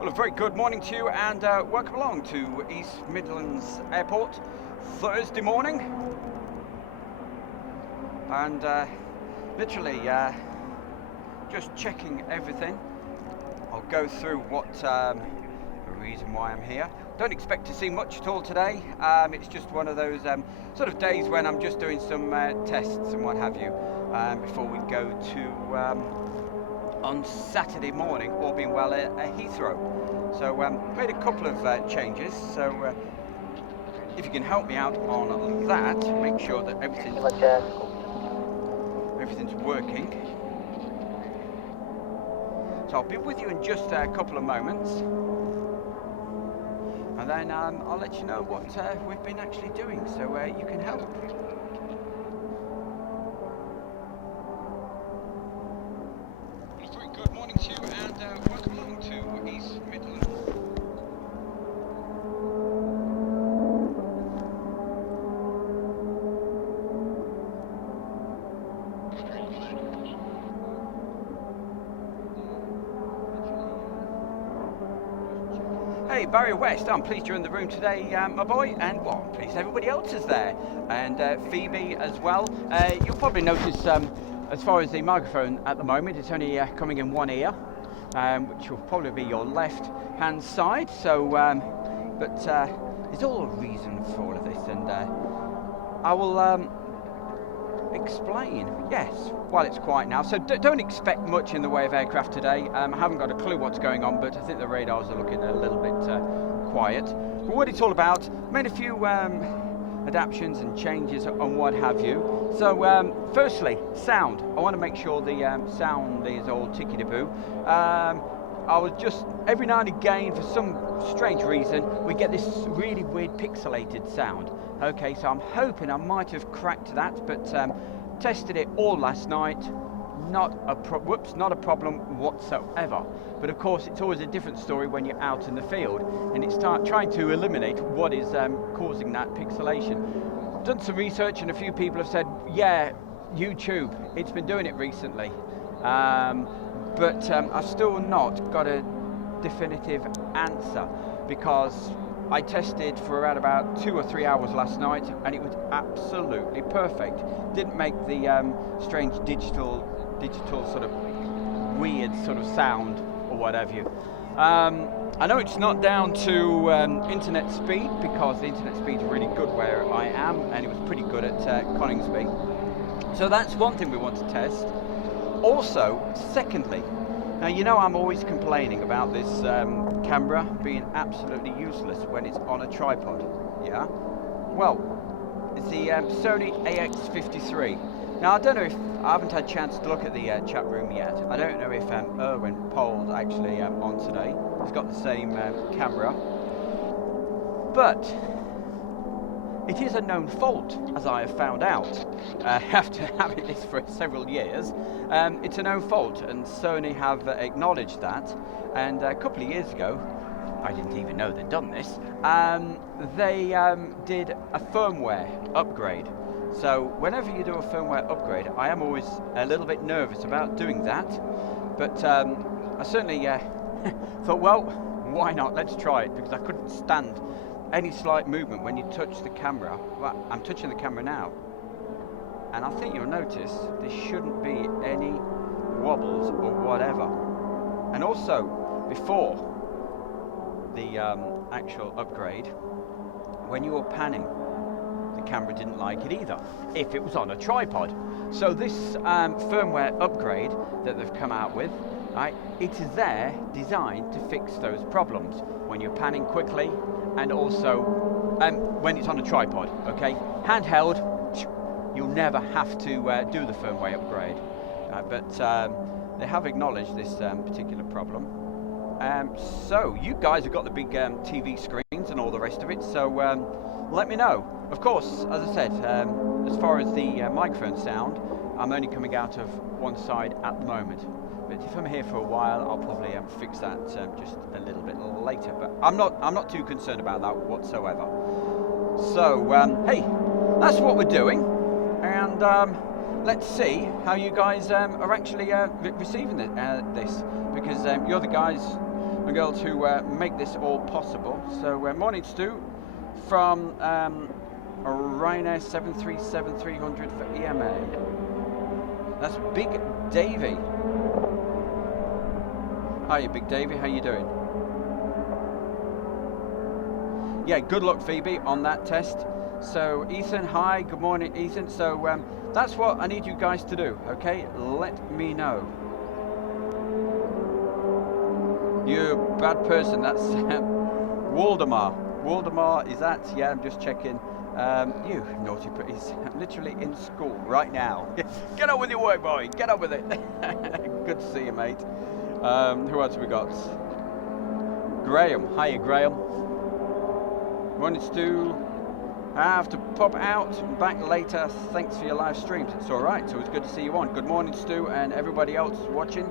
Well, a very good morning to you and welcome along to East Midlands Airport Thursday morning. And literally just checking everything. I'll go through what the reason why I'm here. Don't expect to see much at all today. It's just one of those sort of days when I'm just doing some tests and what have you before we go to on Saturday morning, all being well, at Heathrow. So made a couple of changes, so if you can help me out on that, make sure that everything's working. So I'll be with you in just a couple of moments, and then I'll let you know what we've been actually doing, so you can help. Good morning to you and welcome along to East Midlands. Hey, Barry West, I'm pleased you're in the room today, my boy, and well, I'm pleased everybody else is there, and Phoebe as well. You'll probably notice as far as the microphone at the moment, it's only coming in one ear, which will probably be your left hand side. So, but there's all a reason for all of this, and I will explain. Yes, while it's quiet now. So don't expect much in the way of aircraft today. I haven't got a clue what's going on, but I think the radars are looking a little bit quiet. But what it's all about, made a few adaptations and changes and what have you. So firstly, sound. I want to make sure the sound is all tickety-boo. I was just, every now and again, for some strange reason, we get this really weird pixelated sound. Okay, so I'm hoping I might have cracked that, but tested it all last night. Not a problem whatsoever. But of course, it's always a different story when you're out in the field, and it's trying to eliminate what is causing that pixelation. Done some research, and a few people have said, yeah, YouTube, it's been doing it recently. But I've still not got a definitive answer, because I tested for around about 2 or 3 hours last night, and it was absolutely perfect. Didn't make the strange digital sort of weird sort of sound or what have you. I know it's not down to internet speed, because the internet speed is really good where I am, and it was pretty good at Coningsby. So that's one thing we want to test. Also, secondly, now you know I'm always complaining about this camera being absolutely useless when it's on a tripod. Yeah? Well, it's the Sony AX53. Now I don't know if, I haven't had a chance to look at the chat room yet. I don't know if Erwin Pole's actually on today. He's got the same camera. But it is a known fault, as I have found out after having this for several years. It's a known fault, and Sony have acknowledged that. And a couple of years ago, I didn't even know they'd done this, they did a firmware upgrade. So whenever you do a firmware upgrade, I am always a little bit nervous about doing that. But I certainly thought, well, why not? Let's try it, because I couldn't stand any slight movement when you touch the camera. Well, I'm touching the camera now, and I think you'll notice there shouldn't be any wobbles or whatever. And also, before the actual upgrade, when you were panning, the camera didn't like it either, if it was on a tripod. So this firmware upgrade that they've come out with, right, it is there designed to fix those problems when you're panning quickly, and also when it's on a tripod. Okay, handheld, you'll never have to do the firmware upgrade, but they have acknowledged this particular problem. So you guys have got the big TV screens and all the rest of it, so let me know. Of course, as I said, as far as the microphone sound, I'm only coming out of one side at the moment. But if I'm here for a while, I'll probably fix that just a little bit later. But I'm not too concerned about that whatsoever. So hey, that's what we're doing, and let's see how you guys are actually receiving this, because you're the guys and girls who make this all possible. So morning Stu from Ryanair 737-300 for EMA. That's Big Davey. Hiya Big Davey, how you doing? Yeah, good luck Phoebe on that test. So Ethan, hi, good morning Ethan. So that's what I need you guys to do, okay? Let me know. You bad person, that's Waldemar. Waldemar, is that? Yeah, I'm just checking. You naughty pretties, I'm literally in school right now. Get on with your work, boy, get on with it. Good to see you, mate. Who else have we got? Graham, hiya Graham. Morning Stu. I have to pop out and back later. Thanks for your live streams. It's all right. So it's good to see you on. Good morning, Stu, and everybody else watching.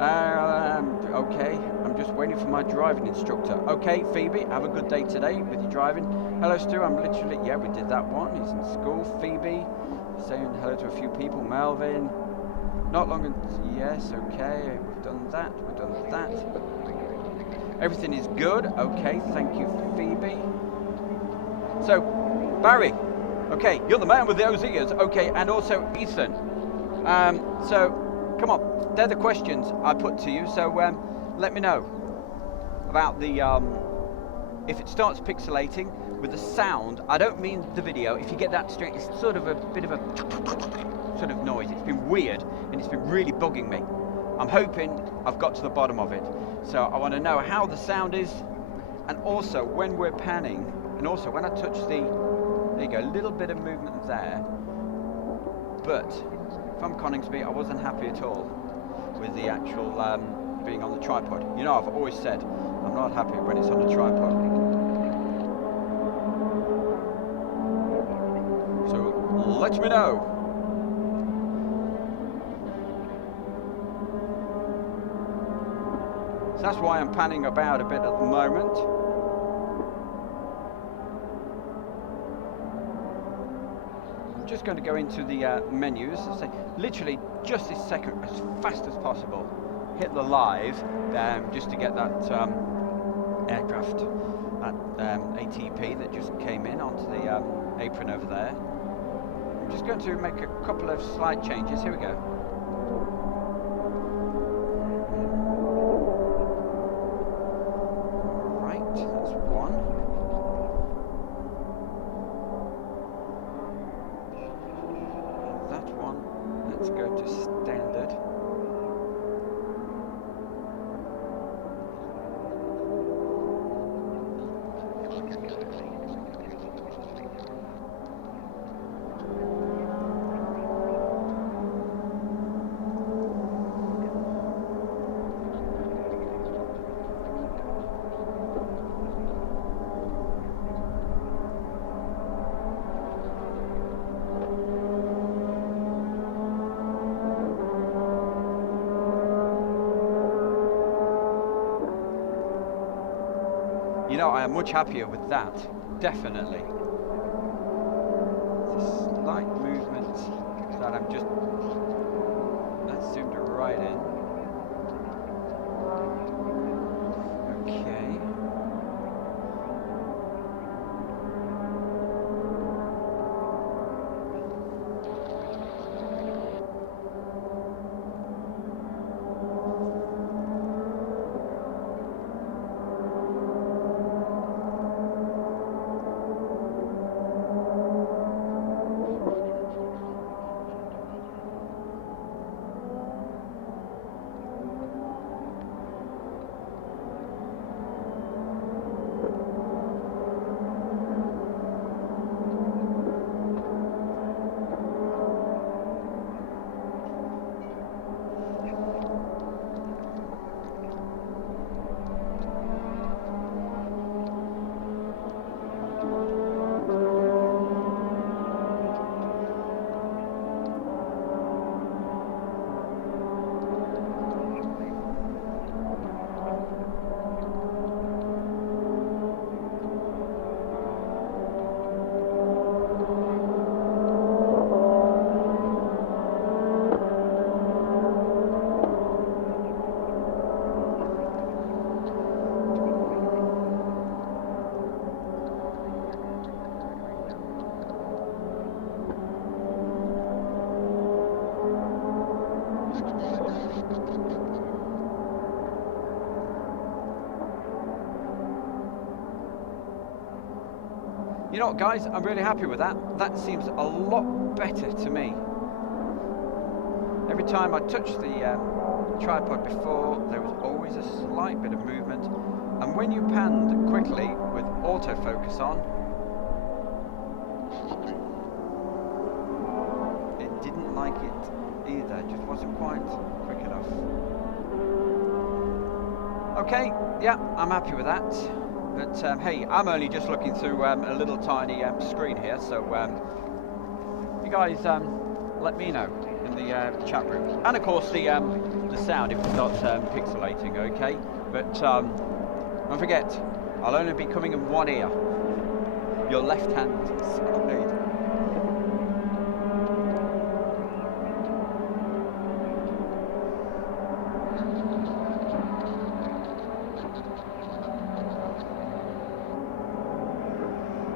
Okay, I'm just waiting for my driving instructor. Okay, Phoebe, have a good day today with your driving. Hello, Stu. I'm literally, yeah, we did that one. He's in school. Phoebe, saying hello to a few people. Melvin, not long. Yes, okay. We've done that. We've done that. Everything is good. Okay, thank you, Phoebe. So, Barry, okay, you're the man with those ears. Okay, and also Ethan. So, come on, they're the questions I put to you. So, let me know about the if it starts pixelating with the sound. I don't mean the video. If you get that straight, it's sort of a bit of a sort of noise. It's been weird and it's been really bugging me. I'm hoping I've got to the bottom of it. So I want to know how the sound is, and also when we're panning. And also, when I touch the, there you go, a little bit of movement there. But from Coningsby, I wasn't happy at all with the actual being on the tripod. You know, I've always said I'm not happy when it's on the tripod. So let me know. So that's why I'm panning about a bit at the moment. Just going to go into the menus and say literally just this second as fast as possible hit the live just to get that aircraft, that ATP that just came in onto the apron over there. I'm just going to make a couple of slight changes. Here we go. Right, that's one. Let's go to standard. You know, I am much happier with that, definitely. It's a slight movement that I'm just, that's zoomed right in. Okay. You know what, guys? I'm really happy with that. That seems a lot better to me. Every time I touched the tripod before, there was always a slight bit of movement. And when you panned quickly with autofocus on, it didn't like it either. It just wasn't quite quick enough. Okay, yeah, I'm happy with that. But hey, I'm only just looking through a little tiny screen here, so you guys let me know in the chat room. And of course the sound if it's not pixelating, okay? But don't forget, I'll only be coming in one ear, your left hand side.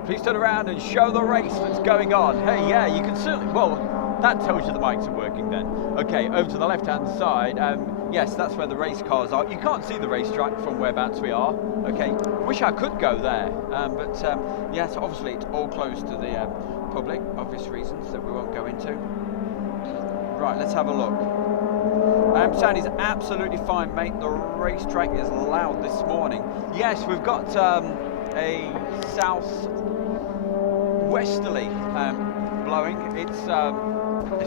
Please turn around and show the race that's going on. Hey, yeah, you can certainly, well, that tells you the mics are working then. Okay, over to the left-hand side, yes, that's where the race cars are. You can't see the racetrack from whereabouts we are. Okay, wish I could go there, but yes, obviously it's all closed to the public, obvious reasons that we won't go into. Right, let's have a look. Sound is absolutely fine, mate. The racetrack is loud this morning. Yes, we've got a south-westerly blowing. It's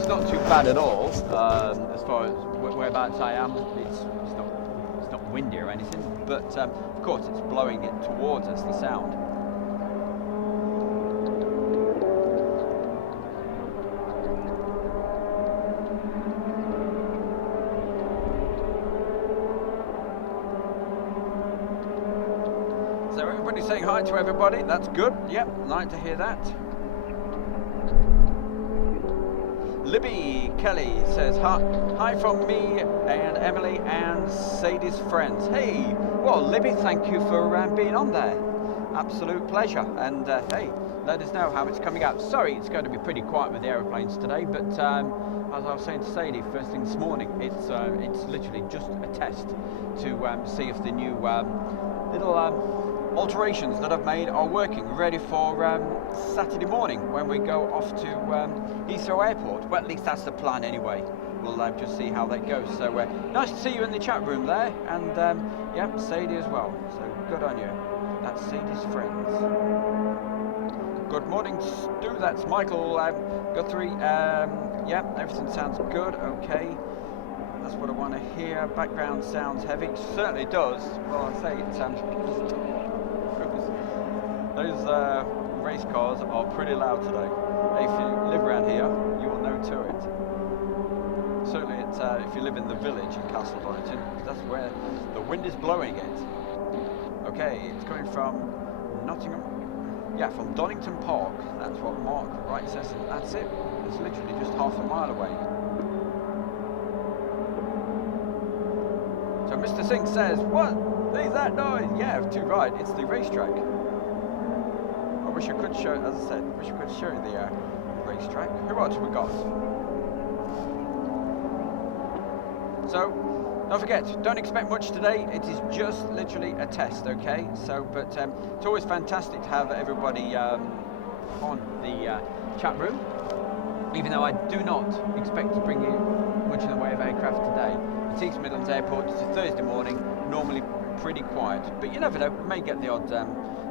not too bad at all as far as whereabouts I am. It's not windy or anything, but of course it's blowing it towards us, the sound. So everybody's saying hi to everybody. That's good. Yep, like to hear that. Libby Kelly says hi from me and Emily and Sadie's friends. Hey, well, Libby, thank you for being on there. Absolute pleasure. And hey, let us know how it's coming out. Sorry, it's going to be pretty quiet with the aeroplanes today, but as I was saying to Sadie first thing this morning, it's literally just a test to see if the new little alterations that I've made are working, ready for Saturday morning when we go off to Heathrow Airport. Well, at least that's the plan anyway. We'll just see how that goes. So nice to see you in the chat room there, and yeah, Sadie as well. So good on you. That's Sadie's friends. Good morning, Stu. That's Michael Guthrie. Yeah, everything sounds good. Okay. That's what I want to hear. Background sounds heavy. It certainly does. Well, I say it sounds. Those race cars are pretty loud today. If you live around here, you will know to it. Certainly, it's, if you live in the village in Castle Donington, that's where the wind is blowing it. Okay, it's coming from Nottingham. Yeah, from Donington Park. That's what Mark Wright says. And that's it. It's literally just half a mile away. So Mr. Singh says, what is that noise? Yeah, too right. It's the racetrack. I wish I could show, as I said, I wish I could show you the racetrack. Who else have we got? So, don't forget, don't expect much today. It is just literally a test, okay? So, but it's always fantastic to have everybody on the chat room. Even though I do not expect to bring you much in the way of aircraft today. It's East Midlands Airport. It's a Thursday morning, normally pretty quiet. But you never know, we may get the odd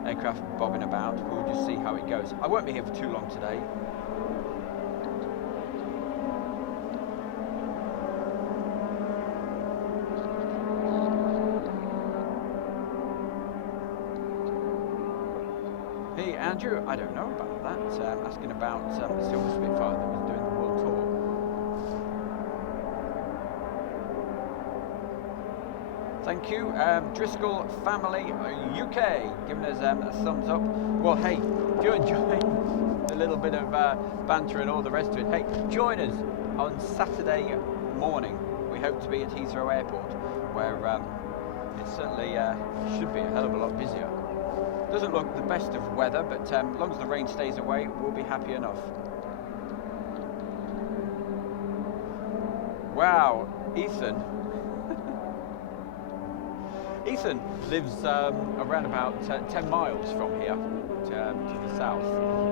aircraft bobbing about. We'll just see how it goes. I won't be here for too long today. Hey Andrew, I don't know about that. Asking about the Silver Spitfire that was doing the world tour. Thank you, Driscoll Family UK, giving us a thumbs up. Well, hey, if you're enjoying a little bit of banter and all the rest of it, hey, join us on Saturday morning. We hope to be at Heathrow Airport, where it certainly should be a hell of a lot busier. Doesn't look the best of weather, but as long as the rain stays away, we'll be happy enough. Wow, Ethan. Ethan lives around about 10 miles from here to the south,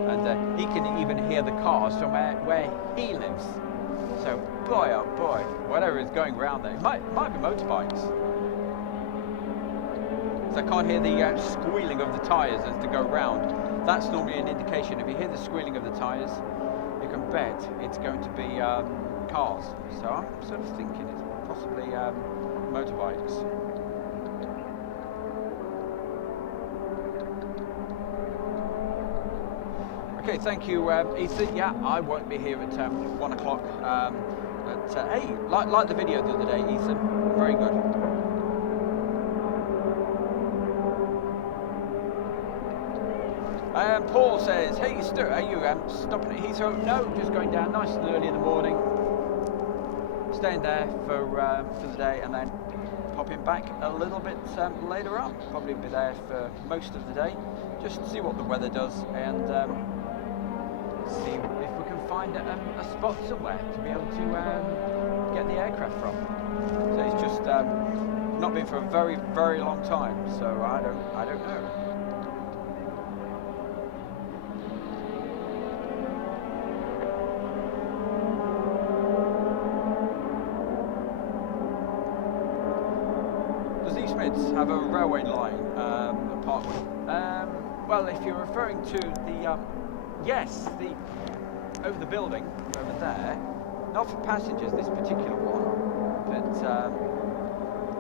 and he can even hear the cars from where he lives. So boy, oh boy, whatever is going around there, it might be motorbikes. So I can't hear the squealing of the tyres as they go round. That's normally an indication. If you hear the squealing of the tyres, you can bet it's going to be cars. So I'm sort of thinking it's possibly motorbikes. Okay, thank you, Ethan. Yeah, I won't be here at 1 o'clock. But hey, like the video the other day, Ethan. Very good. Paul says, hey, Stu, are you stopping at Heathrow? No, just going down nice and early in the morning. Staying there for the day and then popping back a little bit later on. Probably be there for most of the day. Just see what the weather does and see if we can find a spot somewhere to be able to get the aircraft from. So it's just not been for a very, very long time. So I don't know. Have a railway line, a parkway. Well, if you're referring to the, yes, over the building, over there, not for passengers, this particular one, but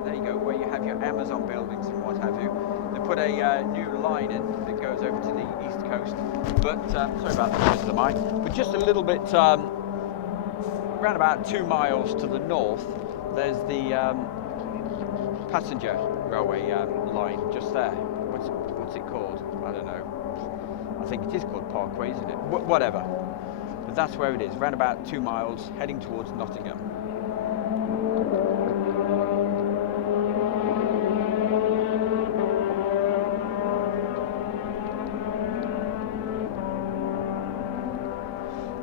there you go, where you have your Amazon buildings and what have you. They put a new line in that goes over to the east coast, but, sorry about the noise of the mic, but just a little bit, around about 2 miles to the north, there's the passenger railway line just there. What's it called? I don't know. I think it is called Parkway, isn't it? Whatever. But that's where it is, around about 2 miles, heading towards Nottingham.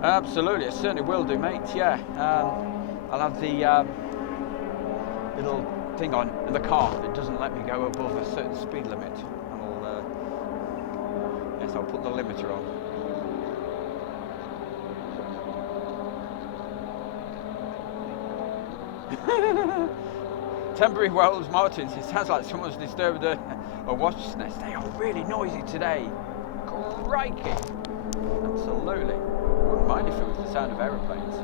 Absolutely, it certainly will do, mate. Yeah, I'll have the little thing on in the car that doesn't let me go above a certain speed limit. I'll put the limiter on. Temporary Wells Martins, it sounds like someone's disturbed a wasp nest. They are really noisy today. Crikey. Absolutely. Wouldn't mind if it was the sound of aeroplanes.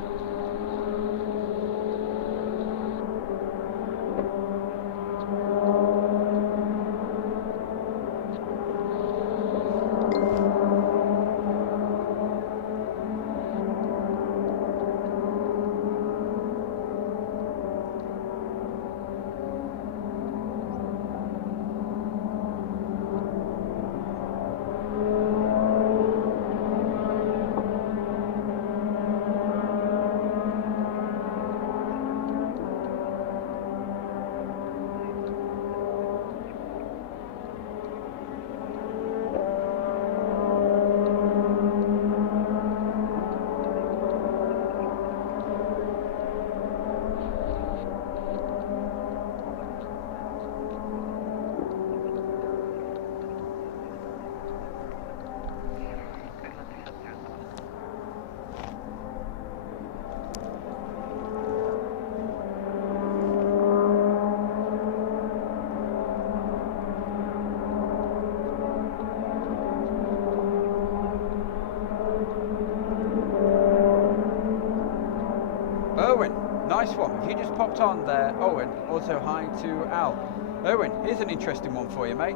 Nice one. If you just popped on there, Owen, also hi to Al. Owen, here's an interesting one for you, mate.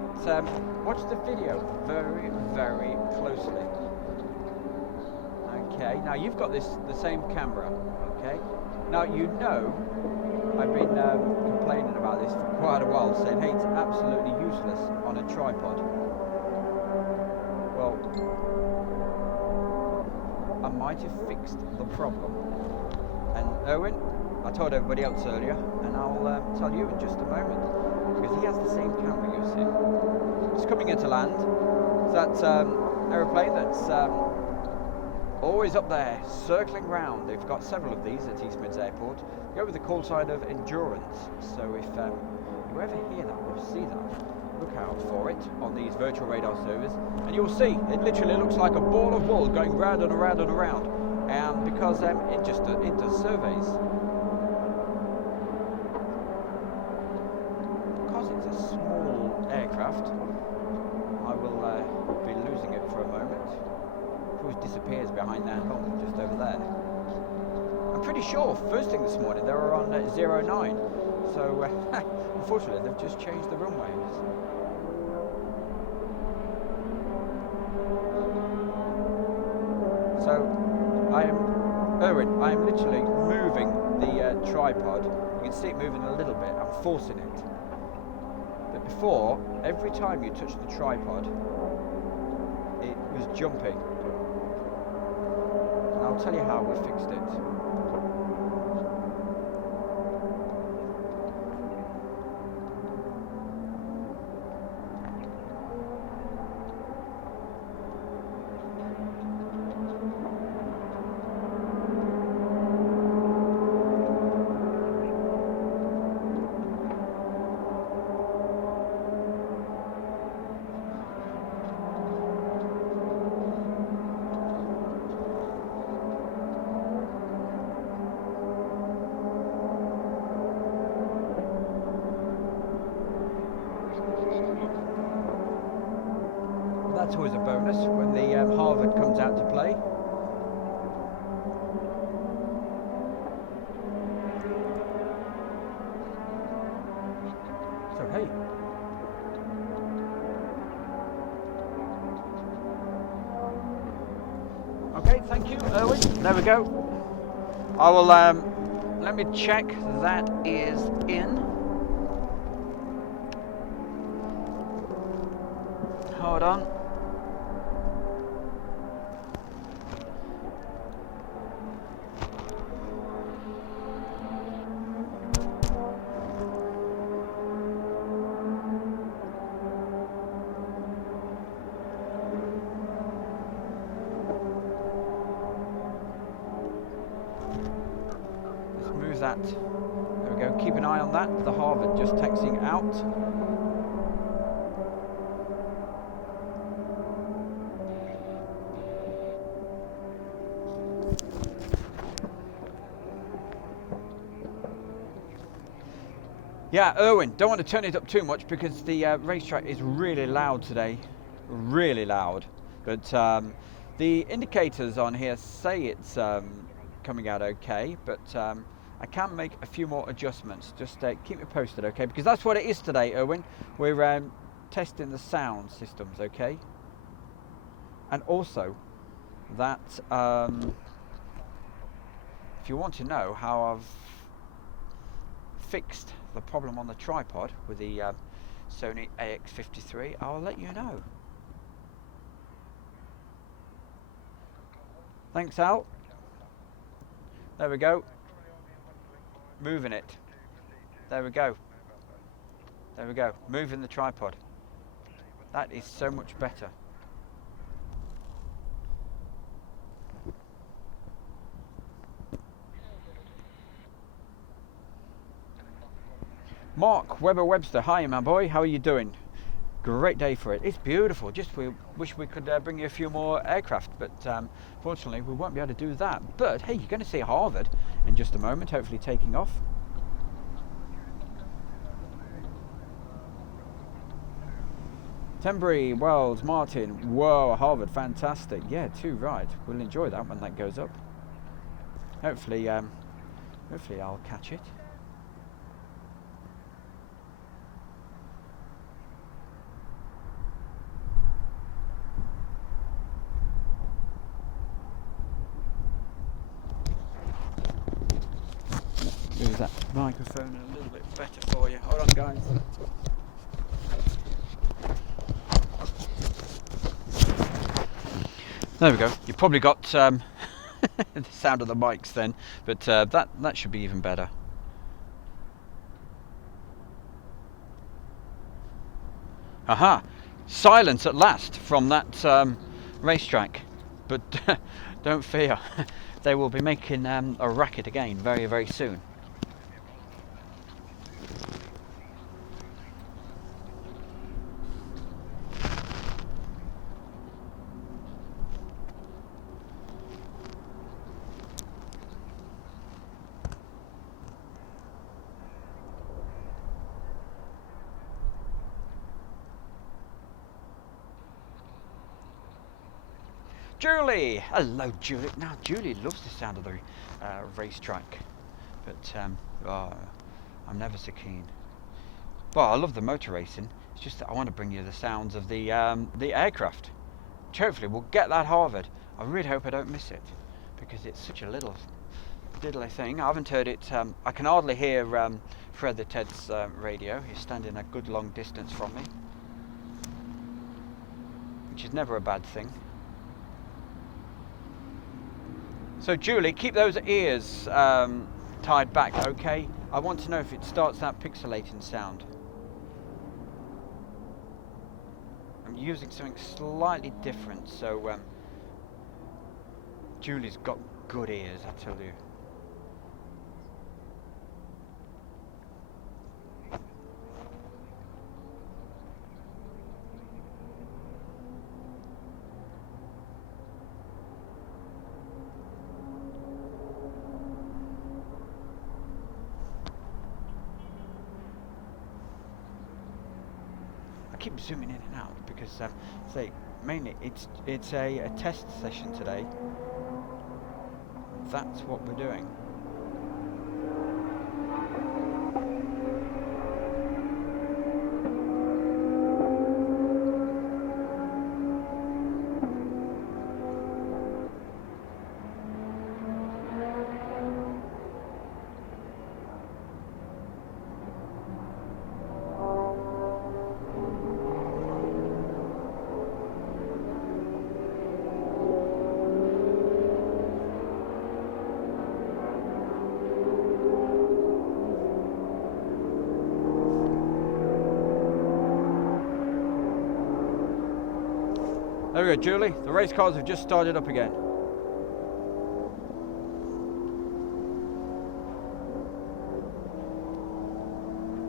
Watch the video very, very closely. Okay, now you've got the same camera, okay? Now you know, I've been complaining about this for quite a while, saying, hey, it's absolutely useless on a tripod. Well, I might have fixed the problem. And Owen, I told everybody else earlier, and I'll tell you in just a moment, because he has the same camera as him. It's coming into land. It's that aeroplane that's Always up there, circling round. They've got several of these at East Mids Airport. Go with the call sign of Endurance. So if you ever hear that or see that, look out for it on these virtual radar servers, and you'll see it literally looks like a ball of wool going round and around and around. Because it does surveys. Because it's a small aircraft, I will be losing it for a moment. It always disappears behind that hump just over there. I'm pretty sure first thing this morning they were on 09, so unfortunately they've just changed the runways. So I am literally moving the tripod. You can see it moving a little bit. I'm forcing it. But before, every time you touch the tripod, it was jumping. And I'll tell you how we fixed it. That's always a bonus when the Harvard comes out to play. So hey. Okay, thank you, Erwin. There we go. I will let me check that is in. Hold on. That. There we go. Keep an eye on that. The Harvard just taxiing out. Yeah, Erwin, don't want to turn it up too much because the racetrack is really loud today. Really loud. But the indicators on here say it's coming out okay, but I can make a few more adjustments. Just keep me posted, okay? Because that's what it is today, Erwin. We're testing the sound systems, okay? And also that if you want to know how I've fixed the problem on the tripod with the Sony AX53, I'll let you know. Thanks, Al. There we go. Moving it. There we go. There we go. Moving the tripod. That is so much better. Mark Webster, hi my boy, how are you doing? Great day for it. It's beautiful. Just we wish we could bring you a few more aircraft, but fortunately we won't be able to do that. But hey, you're going to see Harvard in just a moment, hopefully taking off. Tenbury, Wells, Martin, whoa, Harvard, fantastic. Yeah, too right. We'll enjoy that when that goes up. Hopefully, hopefully I'll catch it. Move that microphone a little bit better for you. Hold on, guys. There we go. You probably got the sound of the mics then, but that should be even better. Aha! Silence at last from that racetrack. but don't fear, they will be making a racket again very, very soon. Julie! Hello, Julie. Now, Julie loves the sound of the racetrack, but I'm never so keen. Well, I love the motor racing. It's just that I want to bring you the sounds of the aircraft. Which hopefully we'll get that Harvard. I really hope I don't miss it, because it's such a little diddly thing. I haven't heard it. I can hardly hear Fred the Ted's radio. He's standing a good long distance from me, which is never a bad thing. So Julie, keep those ears tied back, okay? I want to know if it starts that pixelating sound. I'm using something slightly different, so Julie's got good ears, I tell you. I keep zooming in and out because, say, mainly it's a test session today. That's what we're doing. There we go, Julie. The race cars have just started up again.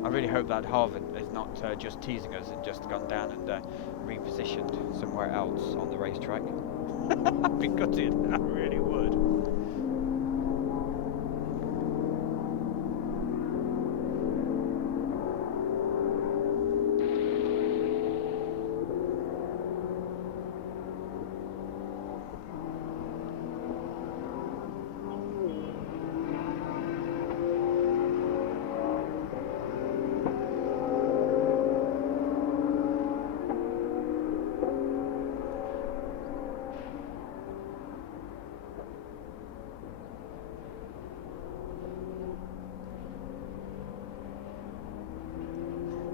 I really hope that Harvard is not just teasing us and just gone down and repositioned somewhere else on the racetrack. I'd be gutted, I really would.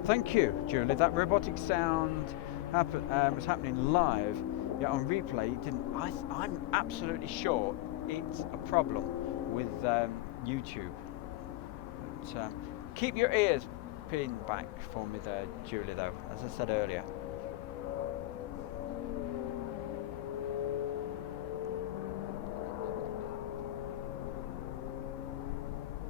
Thank you, Julie. That robotic sound was happening live, yet on replay it didn't. I'm absolutely sure it's a problem with YouTube. But, keep your ears pinned back for me there, Julie, though, as I said earlier.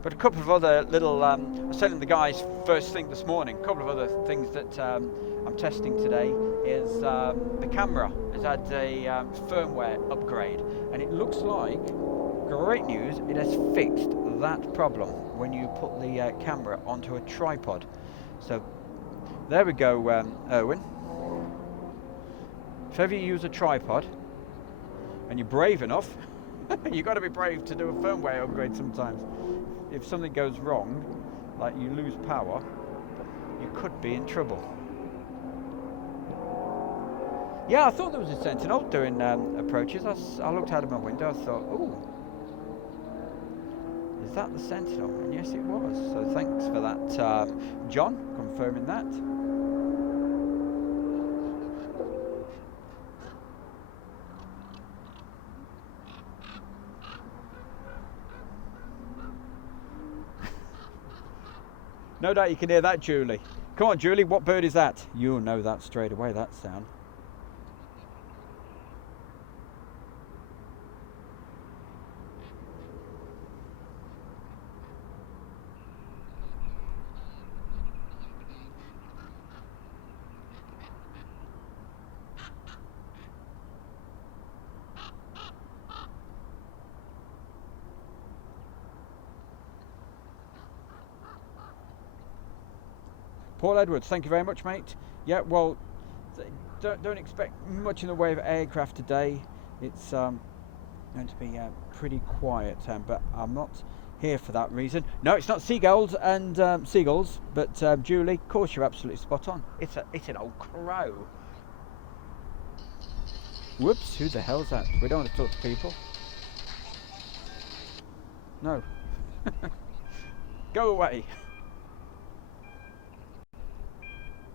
But a couple of other little, I was telling the guys first thing this morning, a couple of other things that I'm testing today is the camera has had a firmware upgrade, and it looks like, great news, it has fixed that problem when you put the camera onto a tripod. So there we go, Erwin. If ever you use a tripod and you're brave enough, you've got to be brave to do a firmware upgrade sometimes. If something goes wrong, like you lose power, you could be in trouble. Yeah, I thought there was a Sentinel doing approaches. I looked out of my window, I thought, ooh, is that the Sentinel? And yes, it was. So thanks for that, John, confirming that. No doubt you can hear that, Julie. Come on, Julie, what bird is that? You'll know that straight away, that sound. Paul Edwards, thank you very much, mate. Yeah, well, don't expect much in the way of aircraft today. It's going to be pretty quiet, but I'm not here for that reason. No, it's not seagulls and seagulls, but Julie, of course, you're absolutely spot on. It's an old crow. Whoops, who the hell's that? We don't want to talk to people. No. Go away.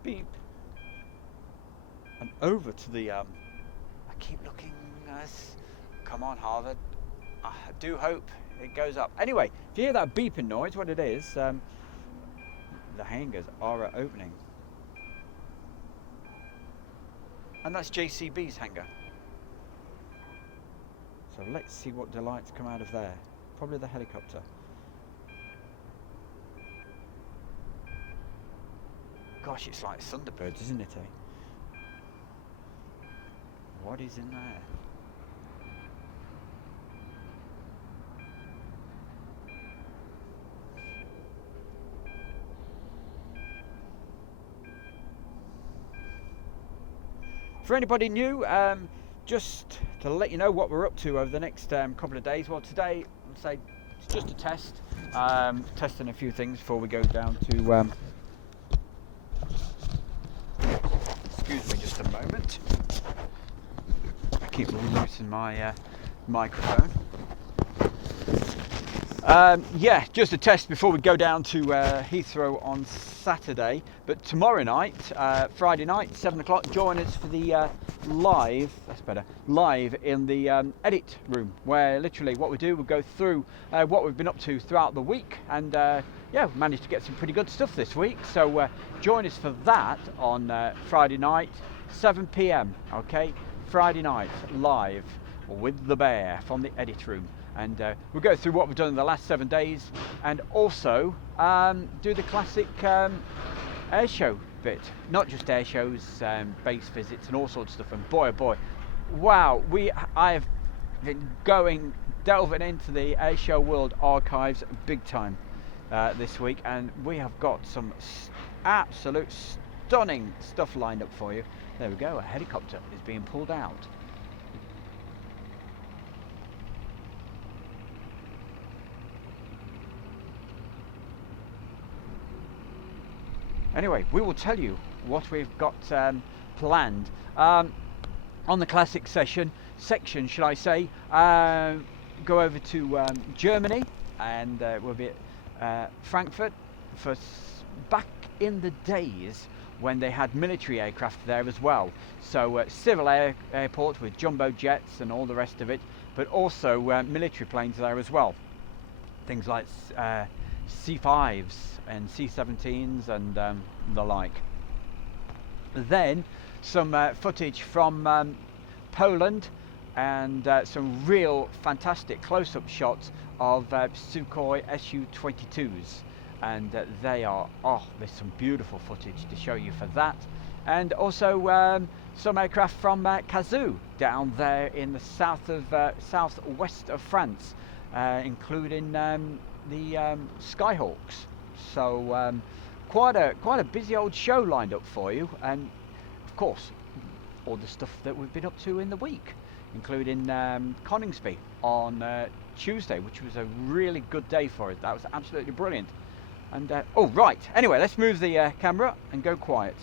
Beep. And over to the I keep looking. Come on, Harvard. I do hope it goes up. Anyway, if you hear that beeping noise, what it is, the hangars are opening. And that's JCB's hangar. So let's see what delights come out of there. Probably the helicopter. Gosh, it's like Thunderbirds, isn't it, eh? What is in there? For anybody new, just to let you know what we're up to over the next couple of days. Well, today, I'd say it's just a test, testing a few things before we go down to. Excuse me, just a moment. I keep loosening my microphone. Yeah, just a test before we go down to Heathrow on Saturday. But tomorrow night, Friday night, 7 o'clock, join us for the live, that's better, live in the edit room, where literally what we do, we'll go through what we've been up to throughout the week. And yeah, we've managed to get some pretty good stuff this week. So join us for that on Friday night, 7 p.m, okay? Friday night, live with the bear from the edit room. And we'll go through what we've done in the last 7 days, and also do the classic air show bit. Not just air shows, base visits and all sorts of stuff. And boy oh boy, wow, I've been delving into the air show world archives big time this week, and we have got some absolute stunning stuff lined up for you. There we go, a helicopter is being pulled out. Anyway, we will tell you what we've got planned on the classic section, should I say. Go over to Germany, and we'll be at Frankfurt for back in the days when they had military aircraft there as well. So civil airport with jumbo jets and all the rest of it, but also military planes there as well. Things like C5s and C17s and the like. Then some footage from Poland, and some real fantastic close-up shots of Sukhoi Su-22s, and they are, there's some beautiful footage to show you for that. And also some aircraft from Kazoo down there in the southwest of France, including the Skyhawks. So quite a busy old show lined up for you, and of course all the stuff that we've been up to in the week, including Coningsby on Tuesday, which was a really good day for us. That was absolutely brilliant. And oh right, anyway, let's move the camera and go quiet.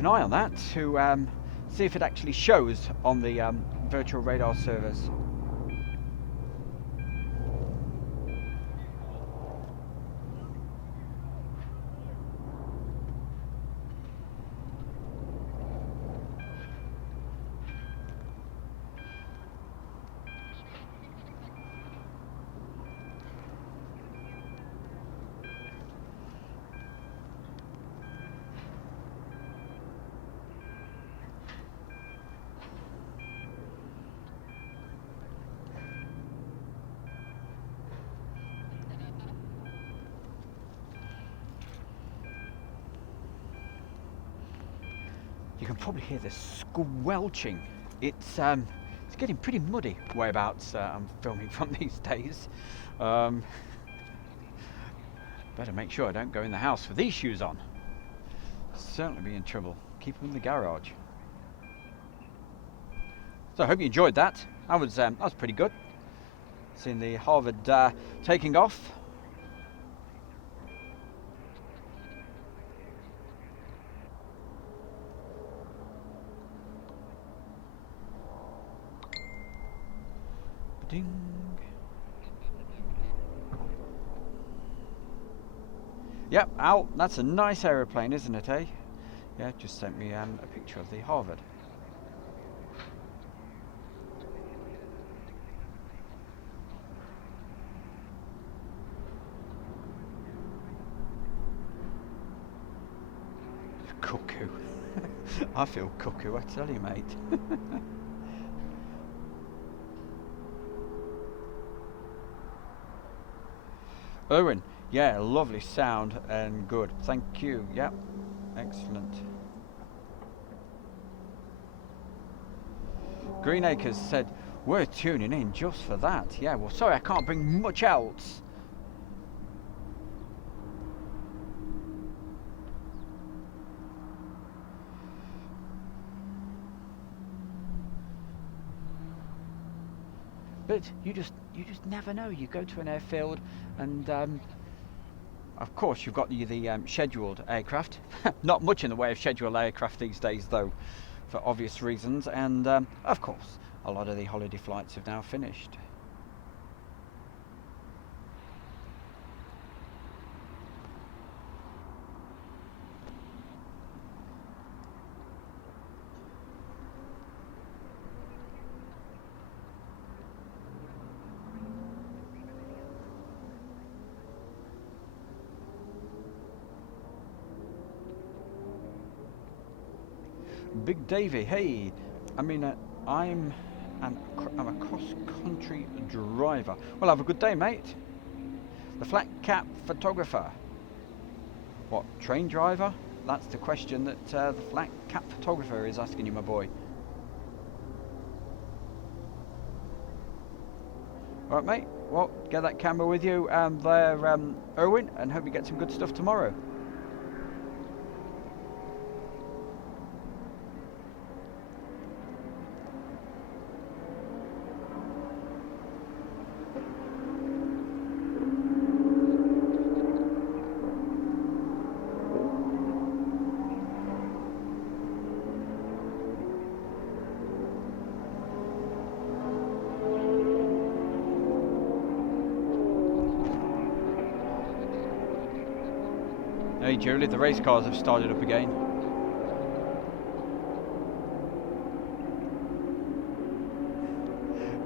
an eye on that to see if it actually shows on the virtual radar servers. You can probably hear the squelching. It's getting pretty muddy whereabouts I'm filming from these days. Better make sure I don't go in the house with these shoes on. Certainly be in trouble. Keep them in the garage. So I hope you enjoyed that. That was pretty good. Seeing the Harvard taking off. Ding. Yep, out. That's a nice aeroplane, isn't it, eh? Yeah, just sent me a picture of the Harvard. Cuckoo. I feel cuckoo, I tell you, mate. Owen, yeah, lovely sound and good. Thank you. Yep, excellent. Greenacres said, we're tuning in just for that. Yeah, well, sorry, I can't bring much else. But you just never know. You go to an airfield, and of course you've got the scheduled aircraft. Not much in the way of scheduled aircraft these days, though, for obvious reasons. And of course, a lot of the holiday flights have now finished. Big Davy, hey, I mean, I'm a cross-country driver. Well, have a good day, mate. The flat cap photographer. What, train driver? That's the question that the flat cap photographer is asking you, my boy. All right, mate. Well, get that camera with you there, Erwin, and hope you get some good stuff tomorrow. Hey Julie, the race cars have started up again.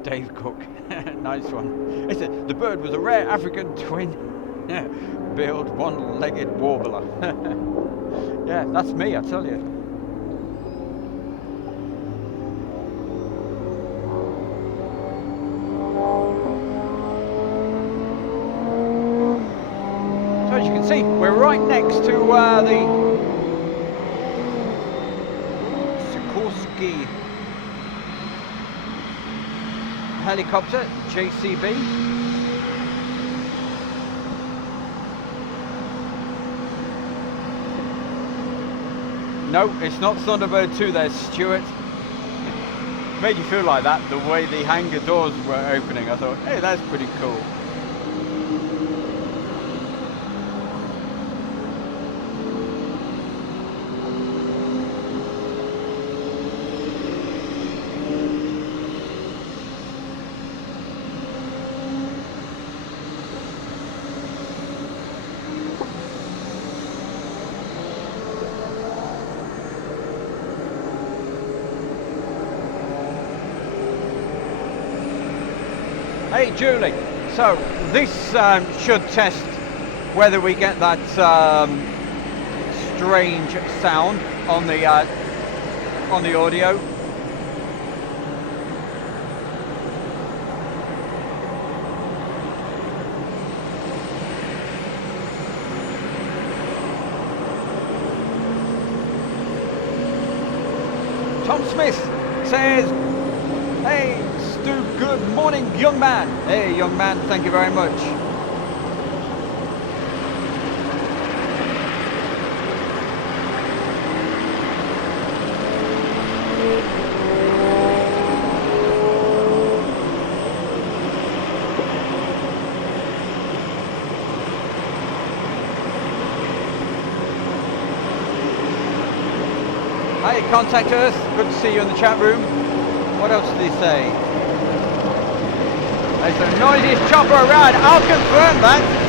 Dave Cook, nice one. He said, the bird was a rare African twin billed one-legged warbler. Yeah, that's me, I tell you. As you can see, we're right next to the Sikorsky helicopter, JCB. No, it's not Thunderbird 2 there, Stuart. Made you feel like that, the way the hangar doors were opening. I thought, hey, that's pretty cool. Hey Julie, so this should test whether we get that strange sound on the audio. Tom Smith says, hey Stu, good morning young man. Hey young man, thank you very much. Hi, Contact Earth, good to see you in the chat room. What else did he say? There's the noisiest chopper around, I'll confirm that.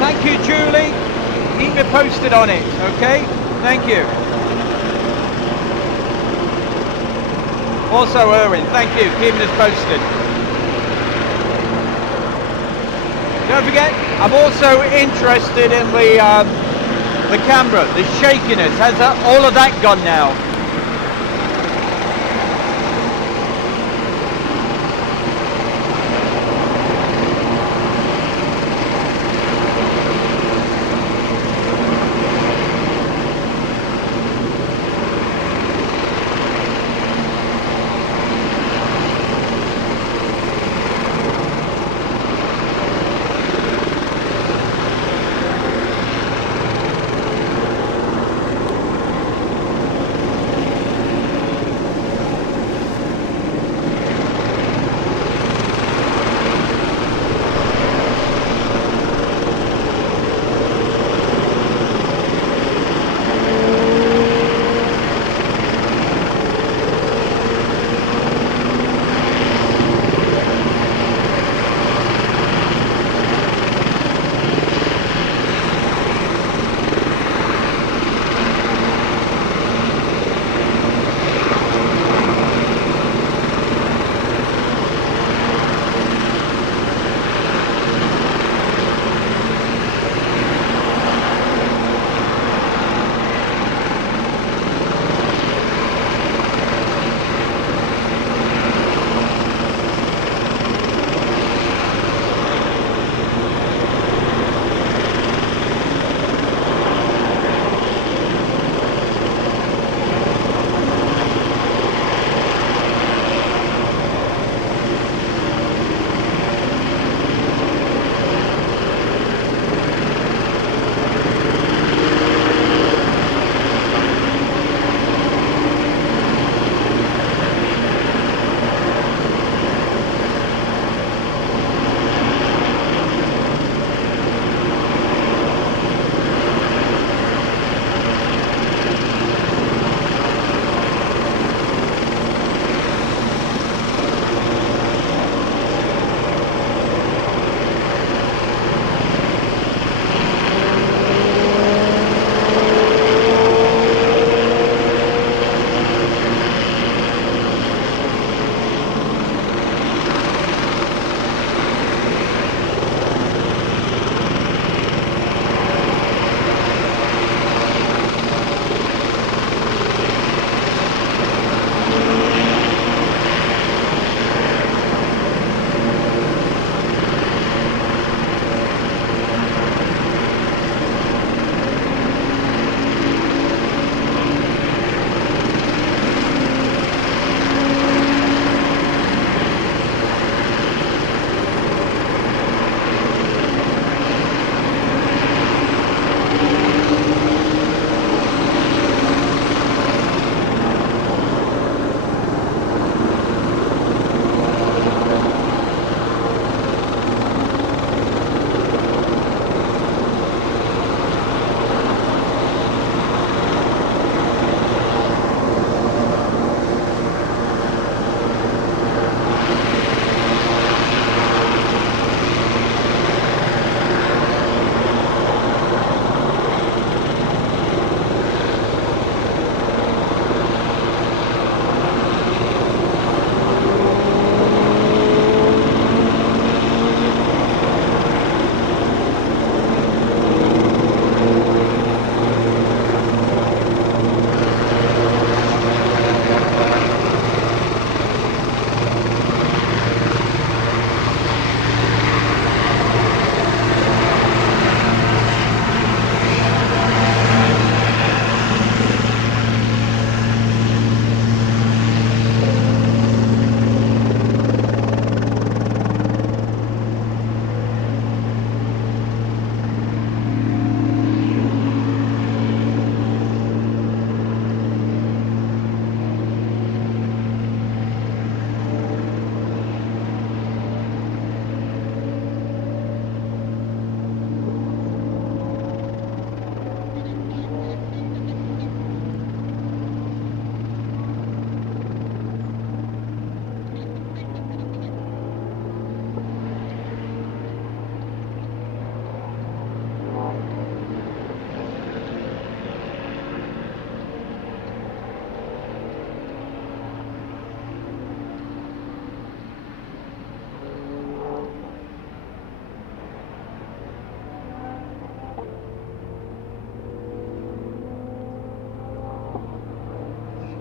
Thank you, Julie. Keep me posted on it, okay? Thank you. Also, Erwin, thank you. Keeping us posted. Don't forget, I'm also interested in the camera, the shakiness. Has all of that gone now?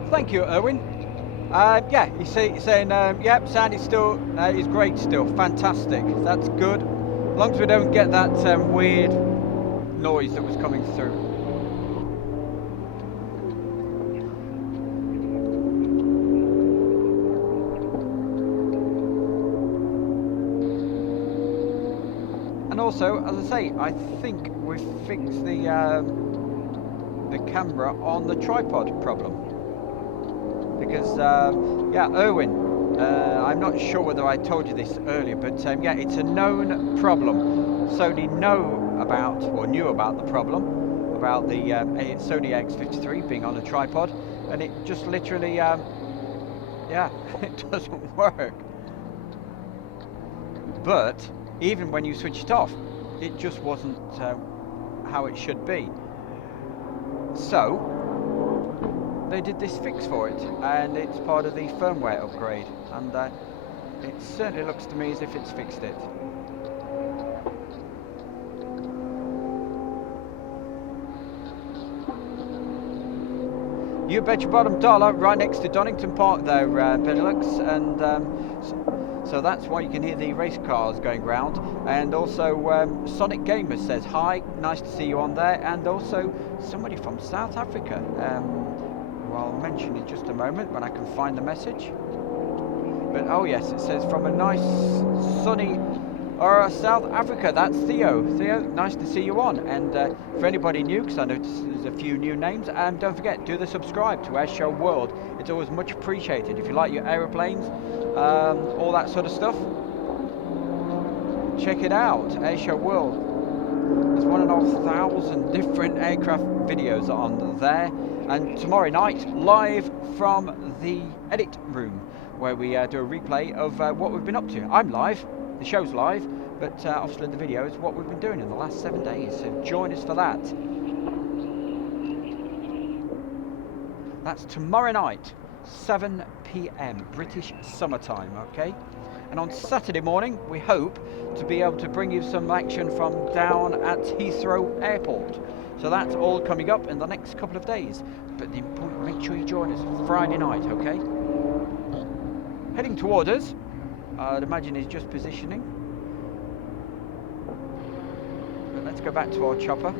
Thank you, Erwin. Yeah, he's saying, yep, sound is still, is great still, fantastic. That's good. As long as we don't get that weird noise that was coming through. And also, as I say, I think we've fixed the camera on the tripod problem. Because, yeah, Erwin, I'm not sure whether I told you this earlier, but yeah, it's a known problem. Sony knew about the problem, about the Sony X53 being on a tripod, and it just literally, yeah, it doesn't work. But even when you switch it off, it just wasn't how it should be. So they did this fix for it, and it's part of the firmware upgrade, and it certainly looks to me as if it's fixed it. You bet your bottom dollar, right next to Donington Park there, Benelux, and so that's why you can hear the race cars going round. And also Sonic Gamer says hi, nice to see you on there, and also somebody from South Africa, who I'll mention in just a moment when I can find the message. But oh yes, it says from a nice sunny South Africa. That's Theo. Theo, nice to see you on. And for anybody new, because I noticed there's a few new names, don't forget, do the subscribe to Airshow World. It's always much appreciated. If you like your aeroplanes, all that sort of stuff, check it out. Airshow World. There's 1,500 different aircraft videos on there. And tomorrow night, live from the edit room, where we do a replay of what we've been up to. I'm live. The show's live, but obviously the video is what we've been doing in the last 7 days, so join us for that. That's tomorrow night, 7 PM, British summertime, okay? And on Saturday morning, we hope to be able to bring you some action from down at Heathrow Airport. So that's all coming up in the next couple of days. But the important, make sure you join us Friday night, okay? Heading toward us, I'd imagine he's just positioning. But let's go back to our chopper.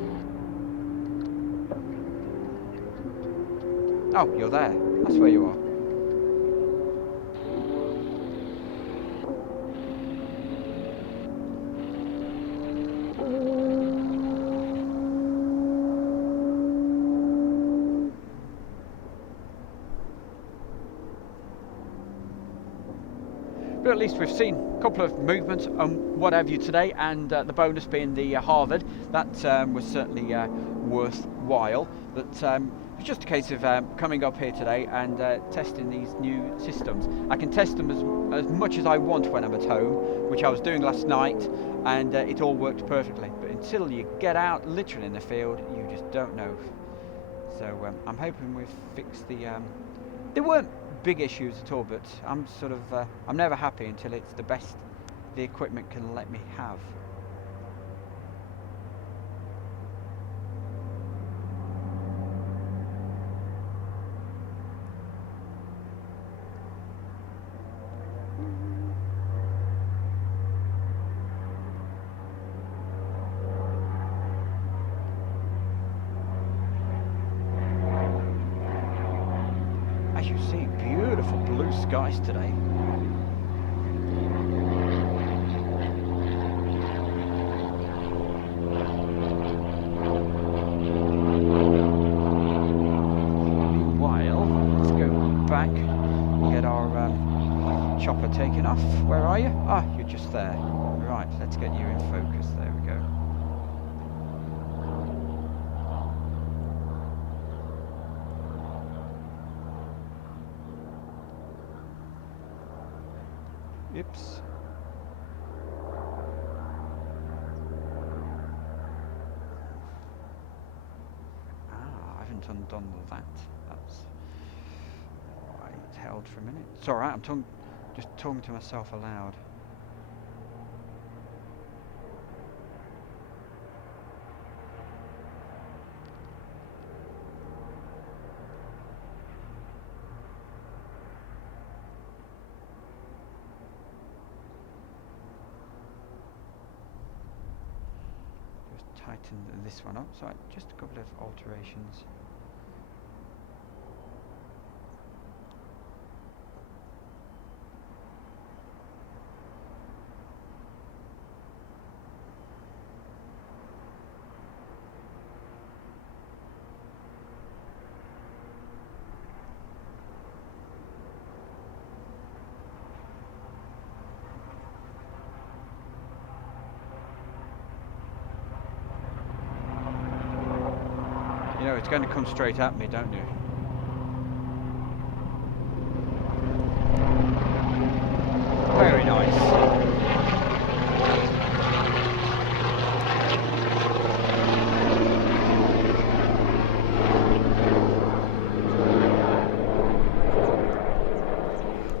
Oh, you're there. That's where you are. But at least we've seen a couple of movements and what have you today, and the bonus being the Harvard. That was certainly worthwhile. But it's just a case of coming up here today and testing these new systems. I can test them as much as I want when I'm at home, which I was doing last night, and it all worked perfectly. But until you get out literally in the field, you just don't know. So I'm hoping we've fixed the... There weren't big issues at all, but I'm sort of I'm never happy until it's the best the equipment can let me have. As you see, beautiful blue skies today. Meanwhile, let's go back and get our chopper taken off. Where are you? Ah, you're just there. Right, let's get you in focus. There we go. Oops. I haven't undone that. That's right. It's held for a minute. It's all right. I'm just talking to myself aloud. tighten this one up. So just a couple of alterations. You know, it's going to come straight at me, don't you? Very nice.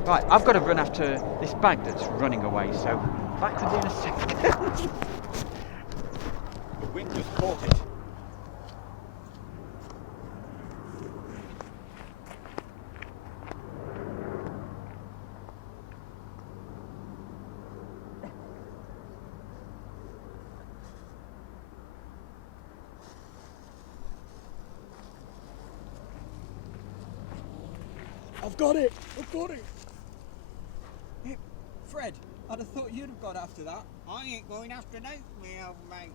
Right, I've got to run after this bag that's running away, so back to you in a second. The wind just caught it. I've got it! I've got it! Hey, Fred, I'd have thought you'd have got after that. I ain't going after no, me old mate.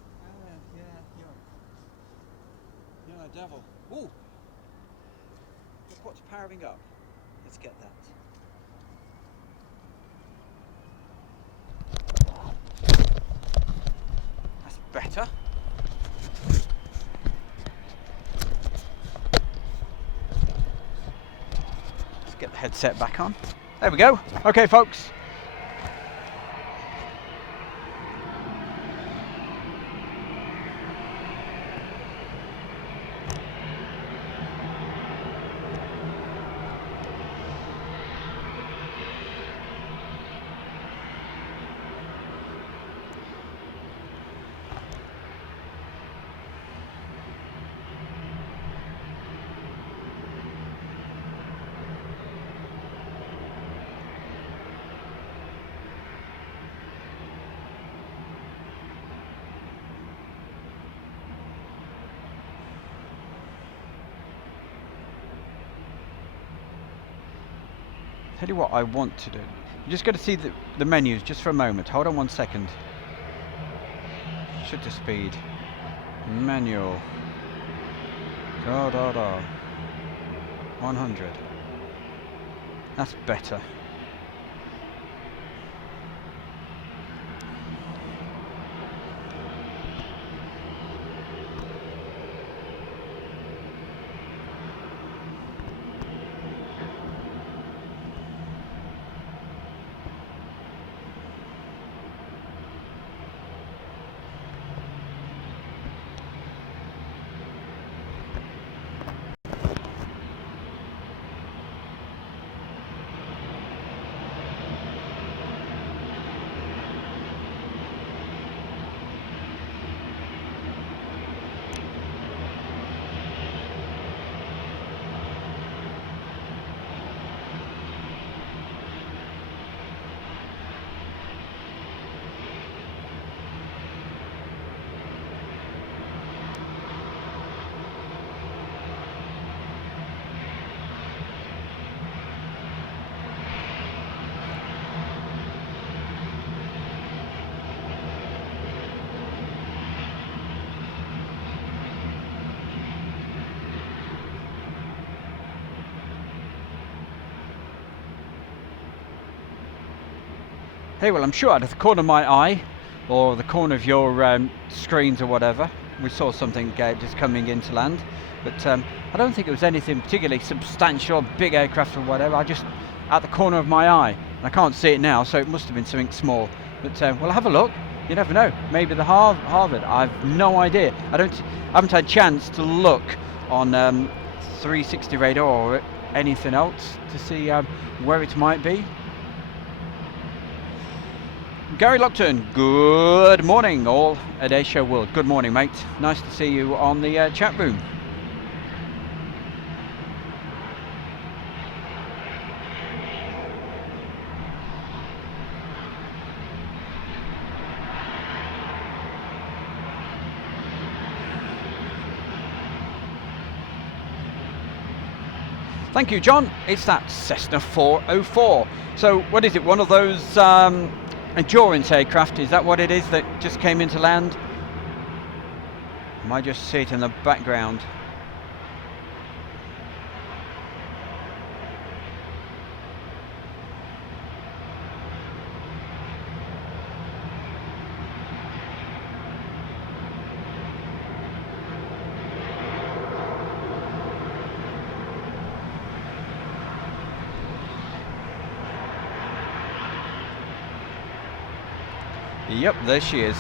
You're a devil. Ooh! Look what's powering up. Let's get that. That's better. Let's get the headset back on. There we go. Okay, folks. Tell you what I want to do. I'm just going to see the menus just for a moment. Hold on 1 second. Shutter speed. Manual. 100. That's better. Hey, well, I'm sure out of the corner of my eye, or the corner of your screens or whatever, we saw something just coming into land. But I don't think it was anything particularly substantial, big aircraft or whatever. I just, out the corner of my eye, and I can't see it now, so it must have been something small. But we'll have a look. You never know. Maybe the Harvard. I've no idea. I haven't had a chance to look on 360 radar or anything else to see where it might be. Gary Lockton, good morning all at Airshow World. Good morning, mate. Nice to see you on the chat room. Thank you, John. It's that Cessna 404. So what is it, one of those endurance aircraft? Is that what it is that just came into land? I might just see it in the background. Yep, there she is.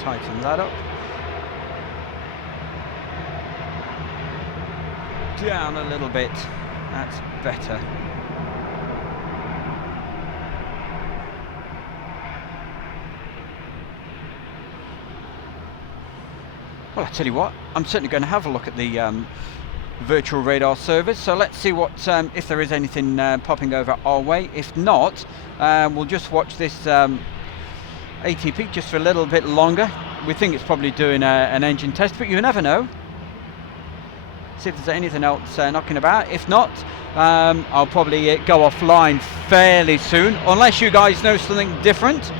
Tighten that up. Down a little bit. That's better. Well, I tell you what, I'm certainly going to have a look at the virtual radar service. So let's see what if there is anything popping over our way. If not, we'll just watch this ATP just for a little bit longer. We think it's probably doing an engine test, but you never know. See if there's anything else knocking about. If not, I'll probably go offline fairly soon, unless you guys know something different.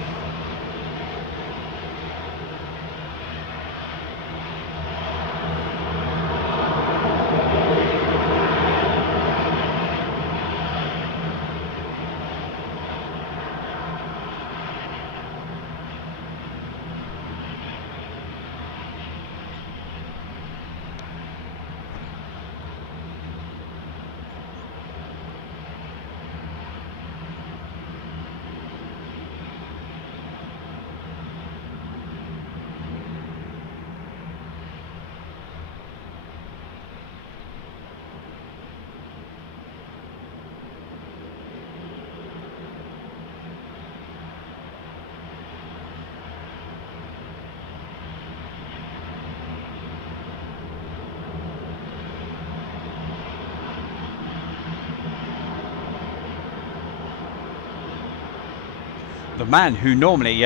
The man who normally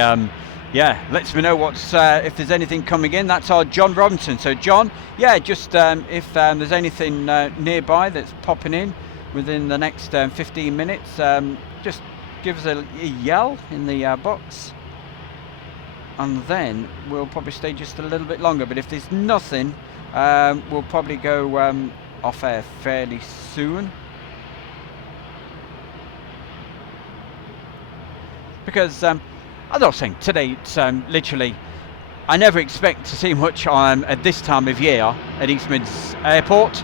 lets me know what's if there's anything coming in, that's our John Robinson. So John, just if there's anything nearby that's popping in within the next 15 minutes, just give us a yell in the box, and then we'll probably stay just a little bit longer. But if there's nothing, we'll probably go off air fairly soon. Because as I was saying, today it's literally, I never expect to see much at this time of year at East Mids Airport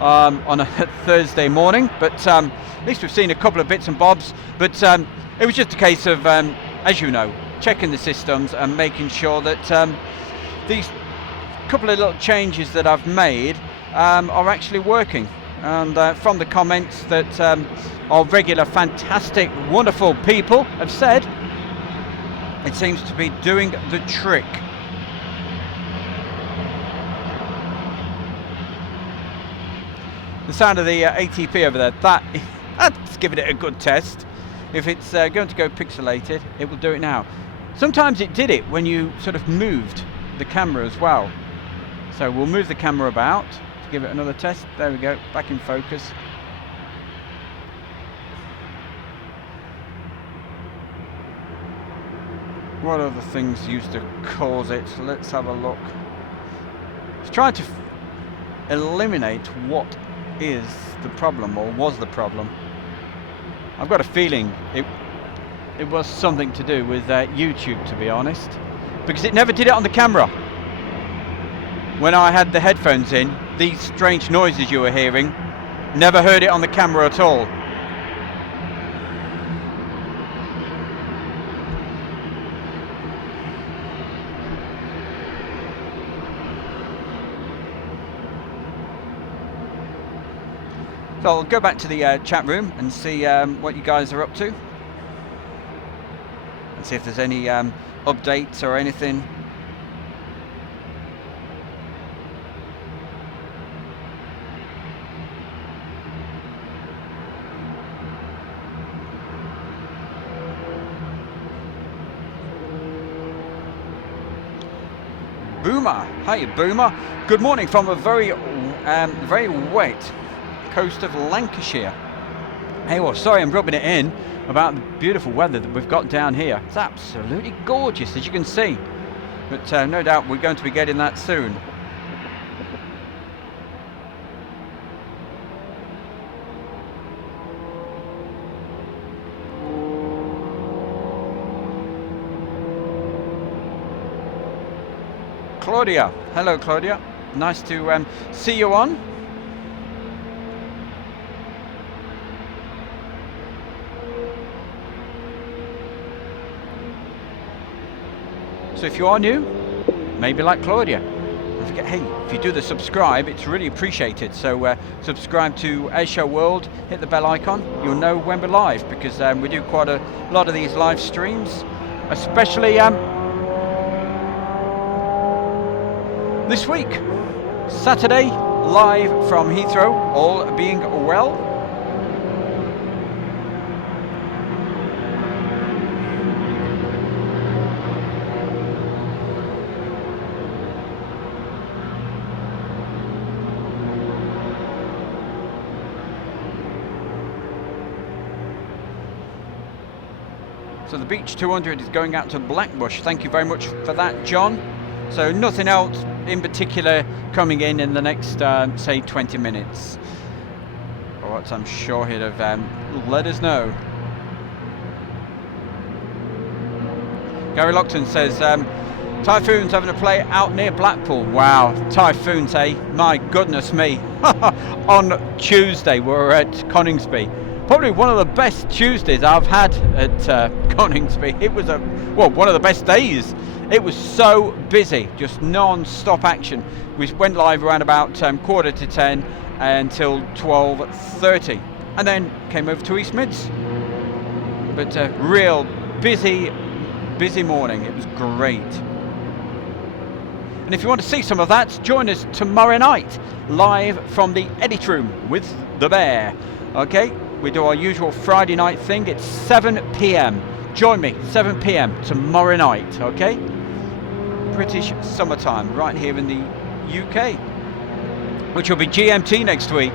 on a Thursday morning, but at least we've seen a couple of bits and bobs. But it was just a case of, as you know, checking the systems and making sure that these couple of little changes that I've made are actually working. And from the comments that our regular fantastic wonderful people have said, it seems to be doing the trick. The sound of the ATP over there, that's giving it a good test. If it's going to go pixelated, it will do it now. Sometimes it did it when you sort of moved the camera as well. So we'll move the camera about. Give it another test. There we go, back in focus. What other things used to cause it? Let's have a look. It's trying to eliminate what is the problem, or was the problem. I've got a feeling it was something to do with YouTube, to be honest, because it never did it on the camera. When I had the headphones in, these strange noises you were hearing, never heard it on the camera at all. So I'll go back to the chat room and see what you guys are up to, and see if there's any updates or anything. Boomer. Hey, Boomer. Good morning from a very wet coast of Lancashire. Hey, well, sorry I'm rubbing it in about the beautiful weather that we've got down here. It's absolutely gorgeous, as you can see. But no doubt we're going to be getting that soon. Claudia. Hello, Claudia. Nice to see you on. So if you are new, maybe like Claudia, don't forget, hey, if you do the subscribe, it's really appreciated. So subscribe to Airshow World, hit the bell icon, you'll know when we're live, because we do quite a lot of these live streams, especially this week, Saturday, live from Heathrow, all being well. So the Beach 200 is going out to Blackbush. Thank you very much for that, John. So nothing else in particular coming in the next, say, 20 minutes. Or what I'm sure he'd have let us know. Gary Lockton says, Typhoon's having a play out near Blackpool. Wow, Typhoons, eh? My goodness me. On Tuesday, we were at Coningsby. Probably one of the best Tuesdays I've had at Coningsby. It was one of the best days. It was so busy, just non-stop action. We went live around about 9:45 until 12:30, and then came over to East Mids. But real busy morning. It was great. And if you want to see some of that, join us tomorrow night, live from the Edit Room with the Bear. Okay, we do our usual Friday night thing. It's 7 p.m. Join me, 7 p.m. tomorrow night, okay? British summertime, right here in the UK, which will be GMT next week.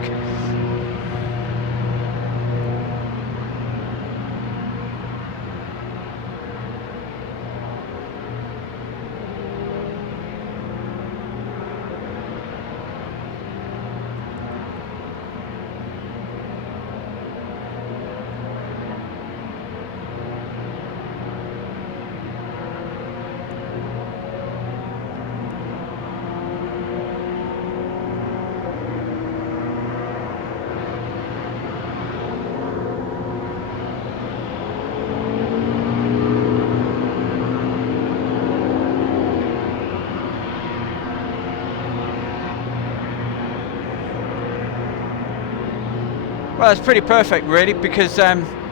Well, it's pretty perfect really, because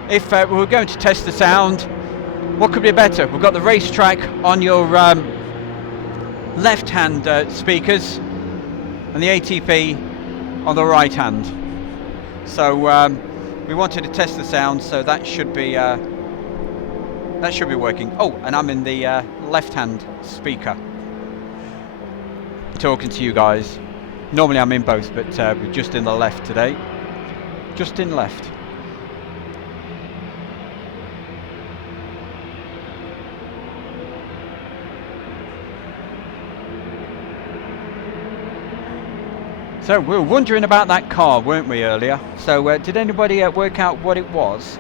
if we were going to test the sound, what could be better? We've got the Racetrack on your left hand speakers and the ATP on the right hand. So we wanted to test the sound, so that should be working. Oh, and I'm in the left hand speaker talking to you guys. Normally I'm in both, but we're just in the left today. Just in left. So we were wondering about that car, weren't we, earlier? So did anybody work out what it was?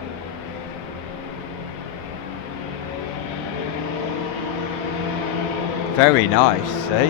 Very nice, eh?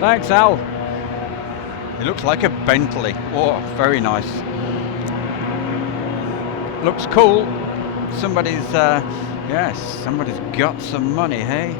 Thanks, Al. It looks like a Bentley. Oh, very nice. Looks cool. Somebody's, yes, somebody's got some money, hey?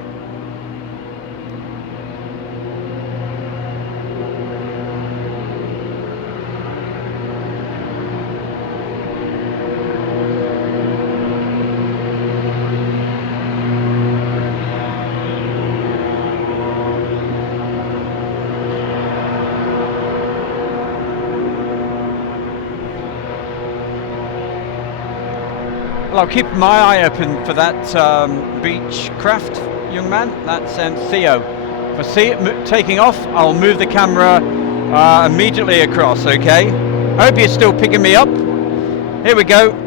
Well, I'll keep my eye open for that beach craft, young man. That's Theo. If I see it taking off, I'll move the camera immediately across, okay? I hope you're still picking me up. Here we go.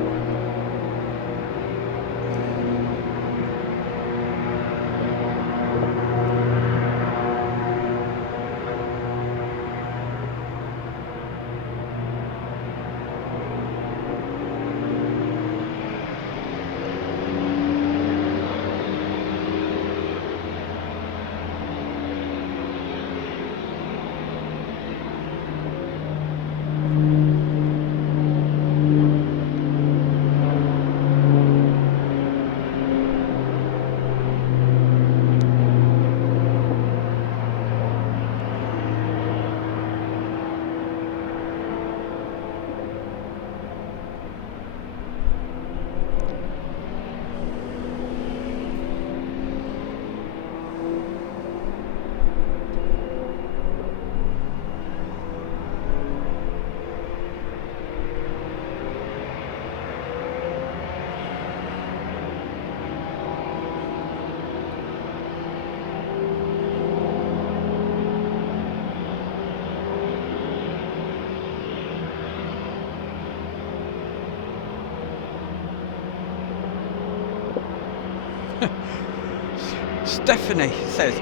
Stephanie says,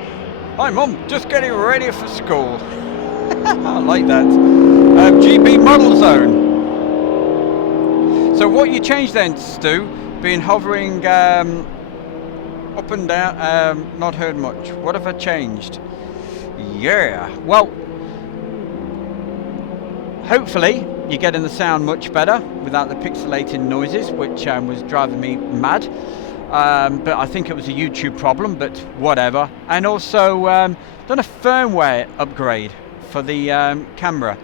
"Hi Mum, just getting ready for school." I like that. GB Model Zone. So what you changed then, Stu? Been hovering up and down, not heard much. What have I changed? Yeah, well, hopefully you're getting the sound much better without the pixelated noises, which was driving me mad. But I think it was a YouTube problem, but whatever. And also done a firmware upgrade for the camera,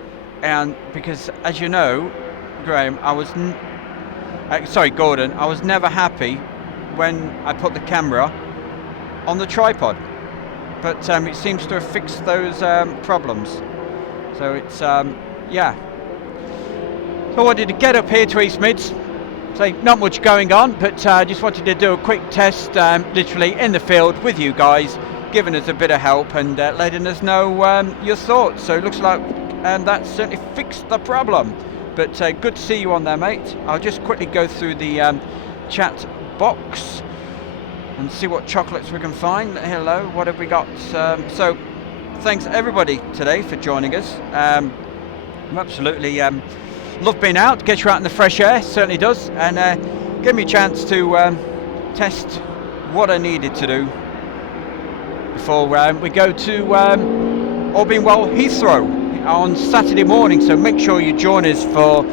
and because, as you know, Graham, Gordon, I was never happy when I put the camera on the tripod, but it seems to have fixed those problems. So it's yeah. So I wanted to get up here to East Mids. So not much going on, but I just wanted to do a quick test, literally in the field with you guys, giving us a bit of help and letting us know your thoughts. So it looks like that certainly fixed the problem. But good to see you on there, mate. I'll just quickly go through the chat box and see what chocolates we can find. Hello, what have we got? So thanks everybody today for joining us. I'm absolutely love being out, gets you out in the fresh air, certainly does, and give me a chance to test what I needed to do before we go to, all being well, Heathrow on Saturday morning. So make sure you join us for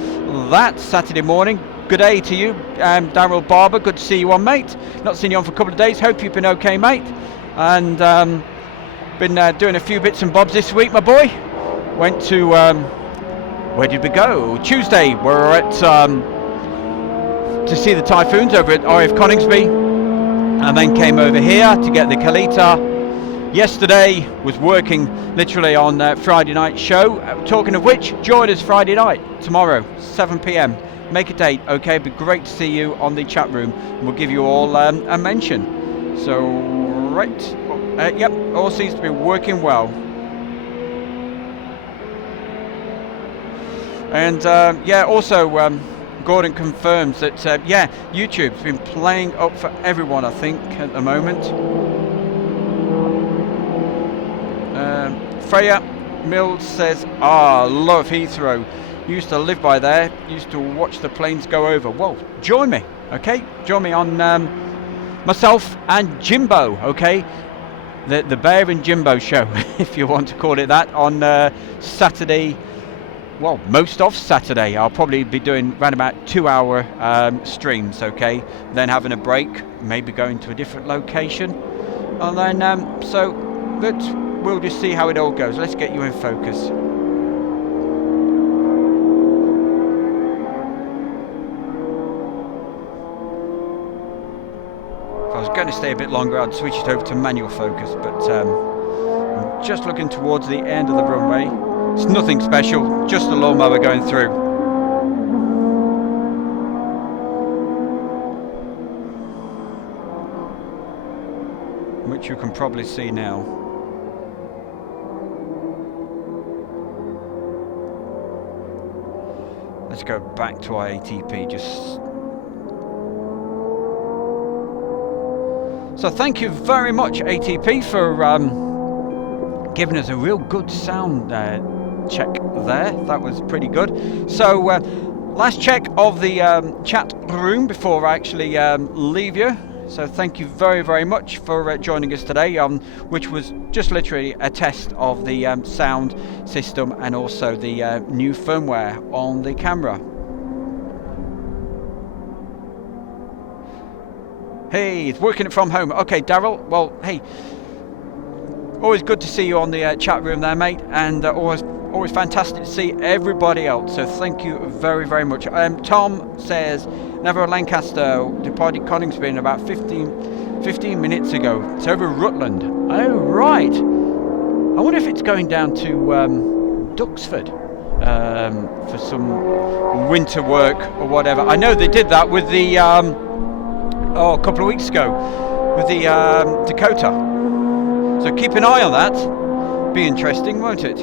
that Saturday morning. Good day to you, Daryl Barber, good to see you on, mate. Not seen you on for a couple of days, hope you've been okay, mate. And been doing a few bits and bobs this week, my boy. Went to where did we go? Tuesday, we're at to see the Typhoons over at RF Coningsby, and then came over here to get the Kalita. Yesterday was working literally on Friday night show. Talking of which, join us Friday night, tomorrow, 7 p.m. Make a date, okay? It'd be great to see you on the chat room. We'll give you all a mention. So, right, yep, all seems to be working well. And yeah, also Gordon confirms that yeah, YouTube's been playing up for everyone, I think, at the moment. Freya Mills says, love Heathrow. Used to live by there, used to watch the planes go over. Well, join me, okay? Join me on myself and Jimbo, okay? the Bear and Jimbo show, if you want to call it that, on Saturday. Well, most of Saturday. I'll probably be doing around about 2-hour streams, okay? Then having a break, maybe going to a different location. And then, we'll just see how it all goes. Let's get you in focus. If I was going to stay a bit longer, I'd switch it over to manual focus, but I'm just looking towards the end of the runway. It's nothing special, just a lawnmower going through. Which you can probably see now. Let's go back to our ATP just... So thank you very much, ATP, for giving us a real good sound check there. That was pretty good. So last check of the chat room before I actually leave you. So thank you very, very much for joining us today, which was just literally a test of the sound system and also the new firmware on the camera. Hey, it's working from home. Okay, Daryl. Well, hey, always good to see you on the chat room there, mate, and always fantastic to see everybody else. So thank you very, very much. Tom says, Never Lancaster departed Coningsby in about 15 minutes ago. It's over Rutland. Oh, right. I wonder if it's going down to Duxford for some winter work or whatever. I know they did that with the a couple of weeks ago with the Dakota. So keep an eye on that. Be interesting, won't it?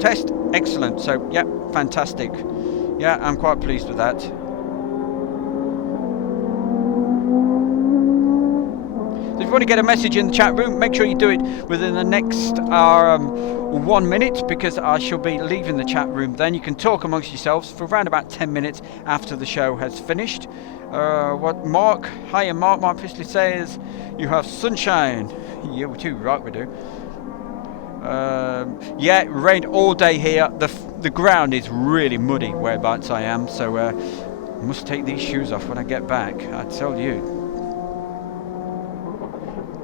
Test, excellent. So, yeah, fantastic. Yeah, I'm quite pleased with that. So if you want to get a message in the chat room, make sure you do it within the next 1 minute, because I shall be leaving the chat room then. You can talk amongst yourselves for around about 10 minutes after the show has finished. What Mark, hiya Mark Pisley says, you have sunshine. Yeah, we do, right we do. Yeah, it rained all day here. The ground is really muddy whereabouts I am, so I must take these shoes off when I get back, I tell you.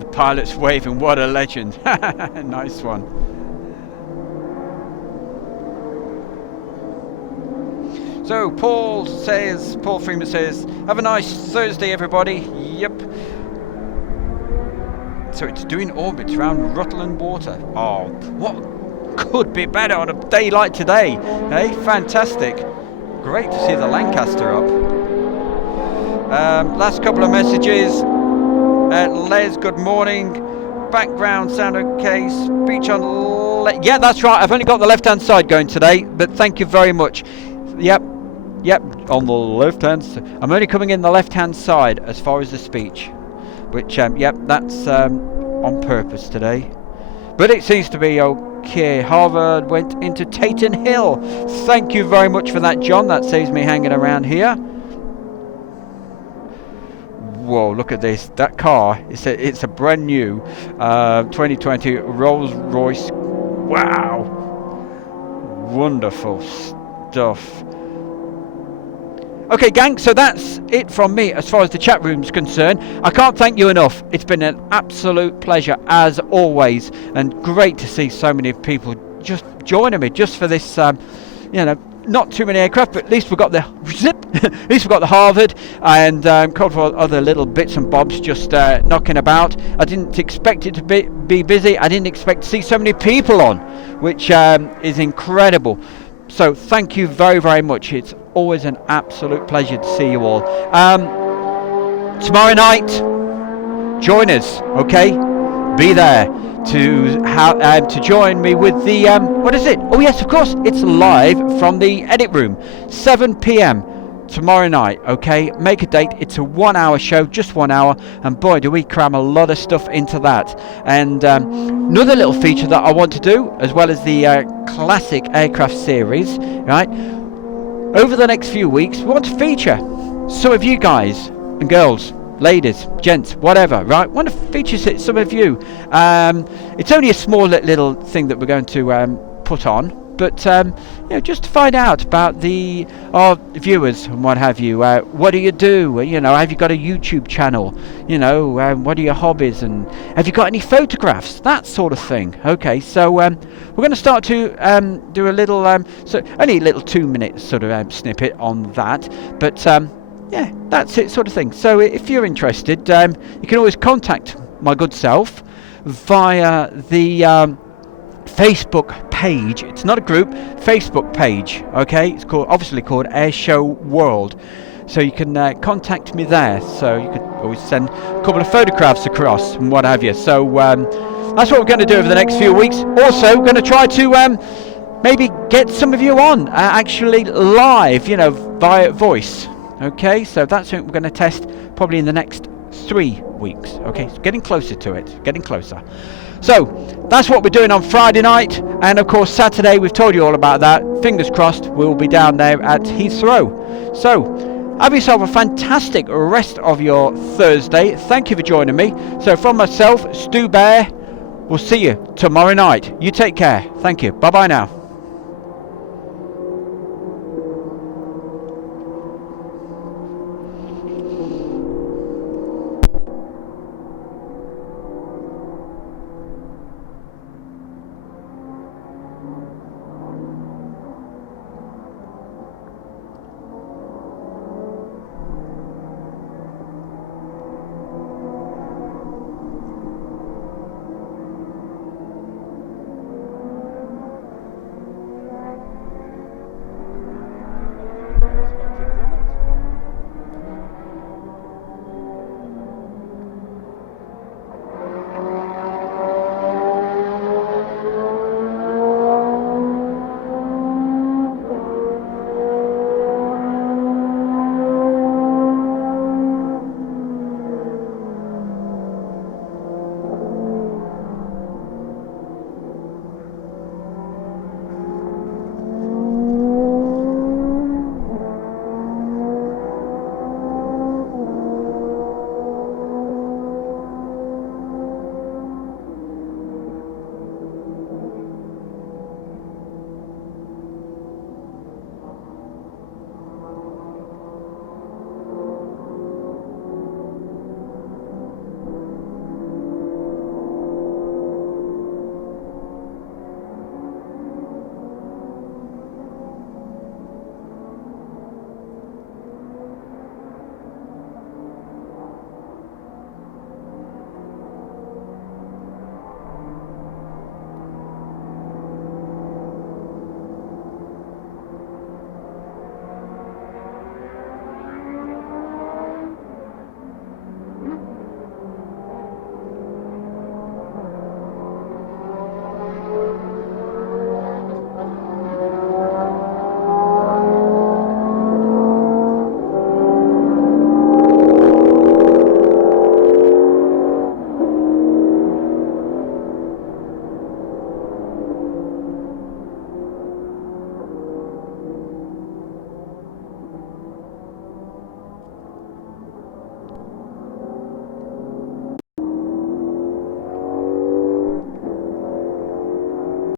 The pilot's waving, what a legend. Nice one. So Paul Freeman says, have a nice Thursday everybody. Yep. So it's doing orbits around Rutland Water. Oh, what could be better on a day like today? Hey, fantastic. Great to see the Lancaster up. Last couple of messages. Les, good morning. Background sound okay. Speech on... yeah, that's right. I've only got the left-hand side going today, but thank you very much. Yep, on the left-hand side. I'm only coming in the left-hand side as far as the speech. Which, yep, that's on purpose today. But it seems to be okay. Harvard went into Taton Hill. Thank you very much for that, John. That saves me hanging around here. Whoa, look at this. That car, it's a brand new 2020 Rolls-Royce. Wow. Wonderful stuff. Okay, gang, so that's it from me as far as the chat room's concerned. I can't thank you enough. It's been an absolute pleasure, as always, and great to see so many people just joining me just for this, not too many aircraft, but at least we've got the at least we've got the Harvard, and a couple of other little bits and bobs just knocking about. I didn't expect it to be busy. I didn't expect to see so many people on, which is incredible. So thank you very, very much. It's always an absolute pleasure to see you all. Tomorrow night, join us, okay? Be there to join me with the what is it? Oh yes, of course, it's live from the edit room, 7 p.m. tomorrow night, okay? Make a date. It's a 1-hour show, just 1 hour, and boy, do we cram a lot of stuff into that. And another little feature that I want to do, as well as the classic aircraft series, right? Over the next few weeks, we want to feature some of you guys and girls ladies, gents, whatever, right? Want to feature some of you. It's only a small little thing that we're going to put on, but you know, just to find out about our viewers and what have you. What do you do? You know, have you got a YouTube channel? You know, what are your hobbies, and have you got any photographs? That sort of thing. Okay, so we're going to start to do a little, so only a little 2-minute sort of snippet on that, but yeah, that's it, sort of thing. So if you're interested, you can always contact my good self via the Facebook page. It's not a group, Facebook page. Okay, it's obviously called Air Show World. So you can contact me there. So you could always send a couple of photographs across and what have you. So that's what we're going to do over the next few weeks. Also, we're going to try to maybe get some of you on actually live, you know, via voice. Okay, so that's what we're going to test probably in the next 3 weeks. Okay, so getting closer to it, getting closer. So that's what we're doing on Friday night, and of course Saturday, we've told you all about that. Fingers crossed we'll be down there at Heathrow. So have yourself a fantastic rest of your Thursday. Thank you for joining me. So from myself, Stu Bear, we'll see you tomorrow night. You take care. Thank you. Bye bye now.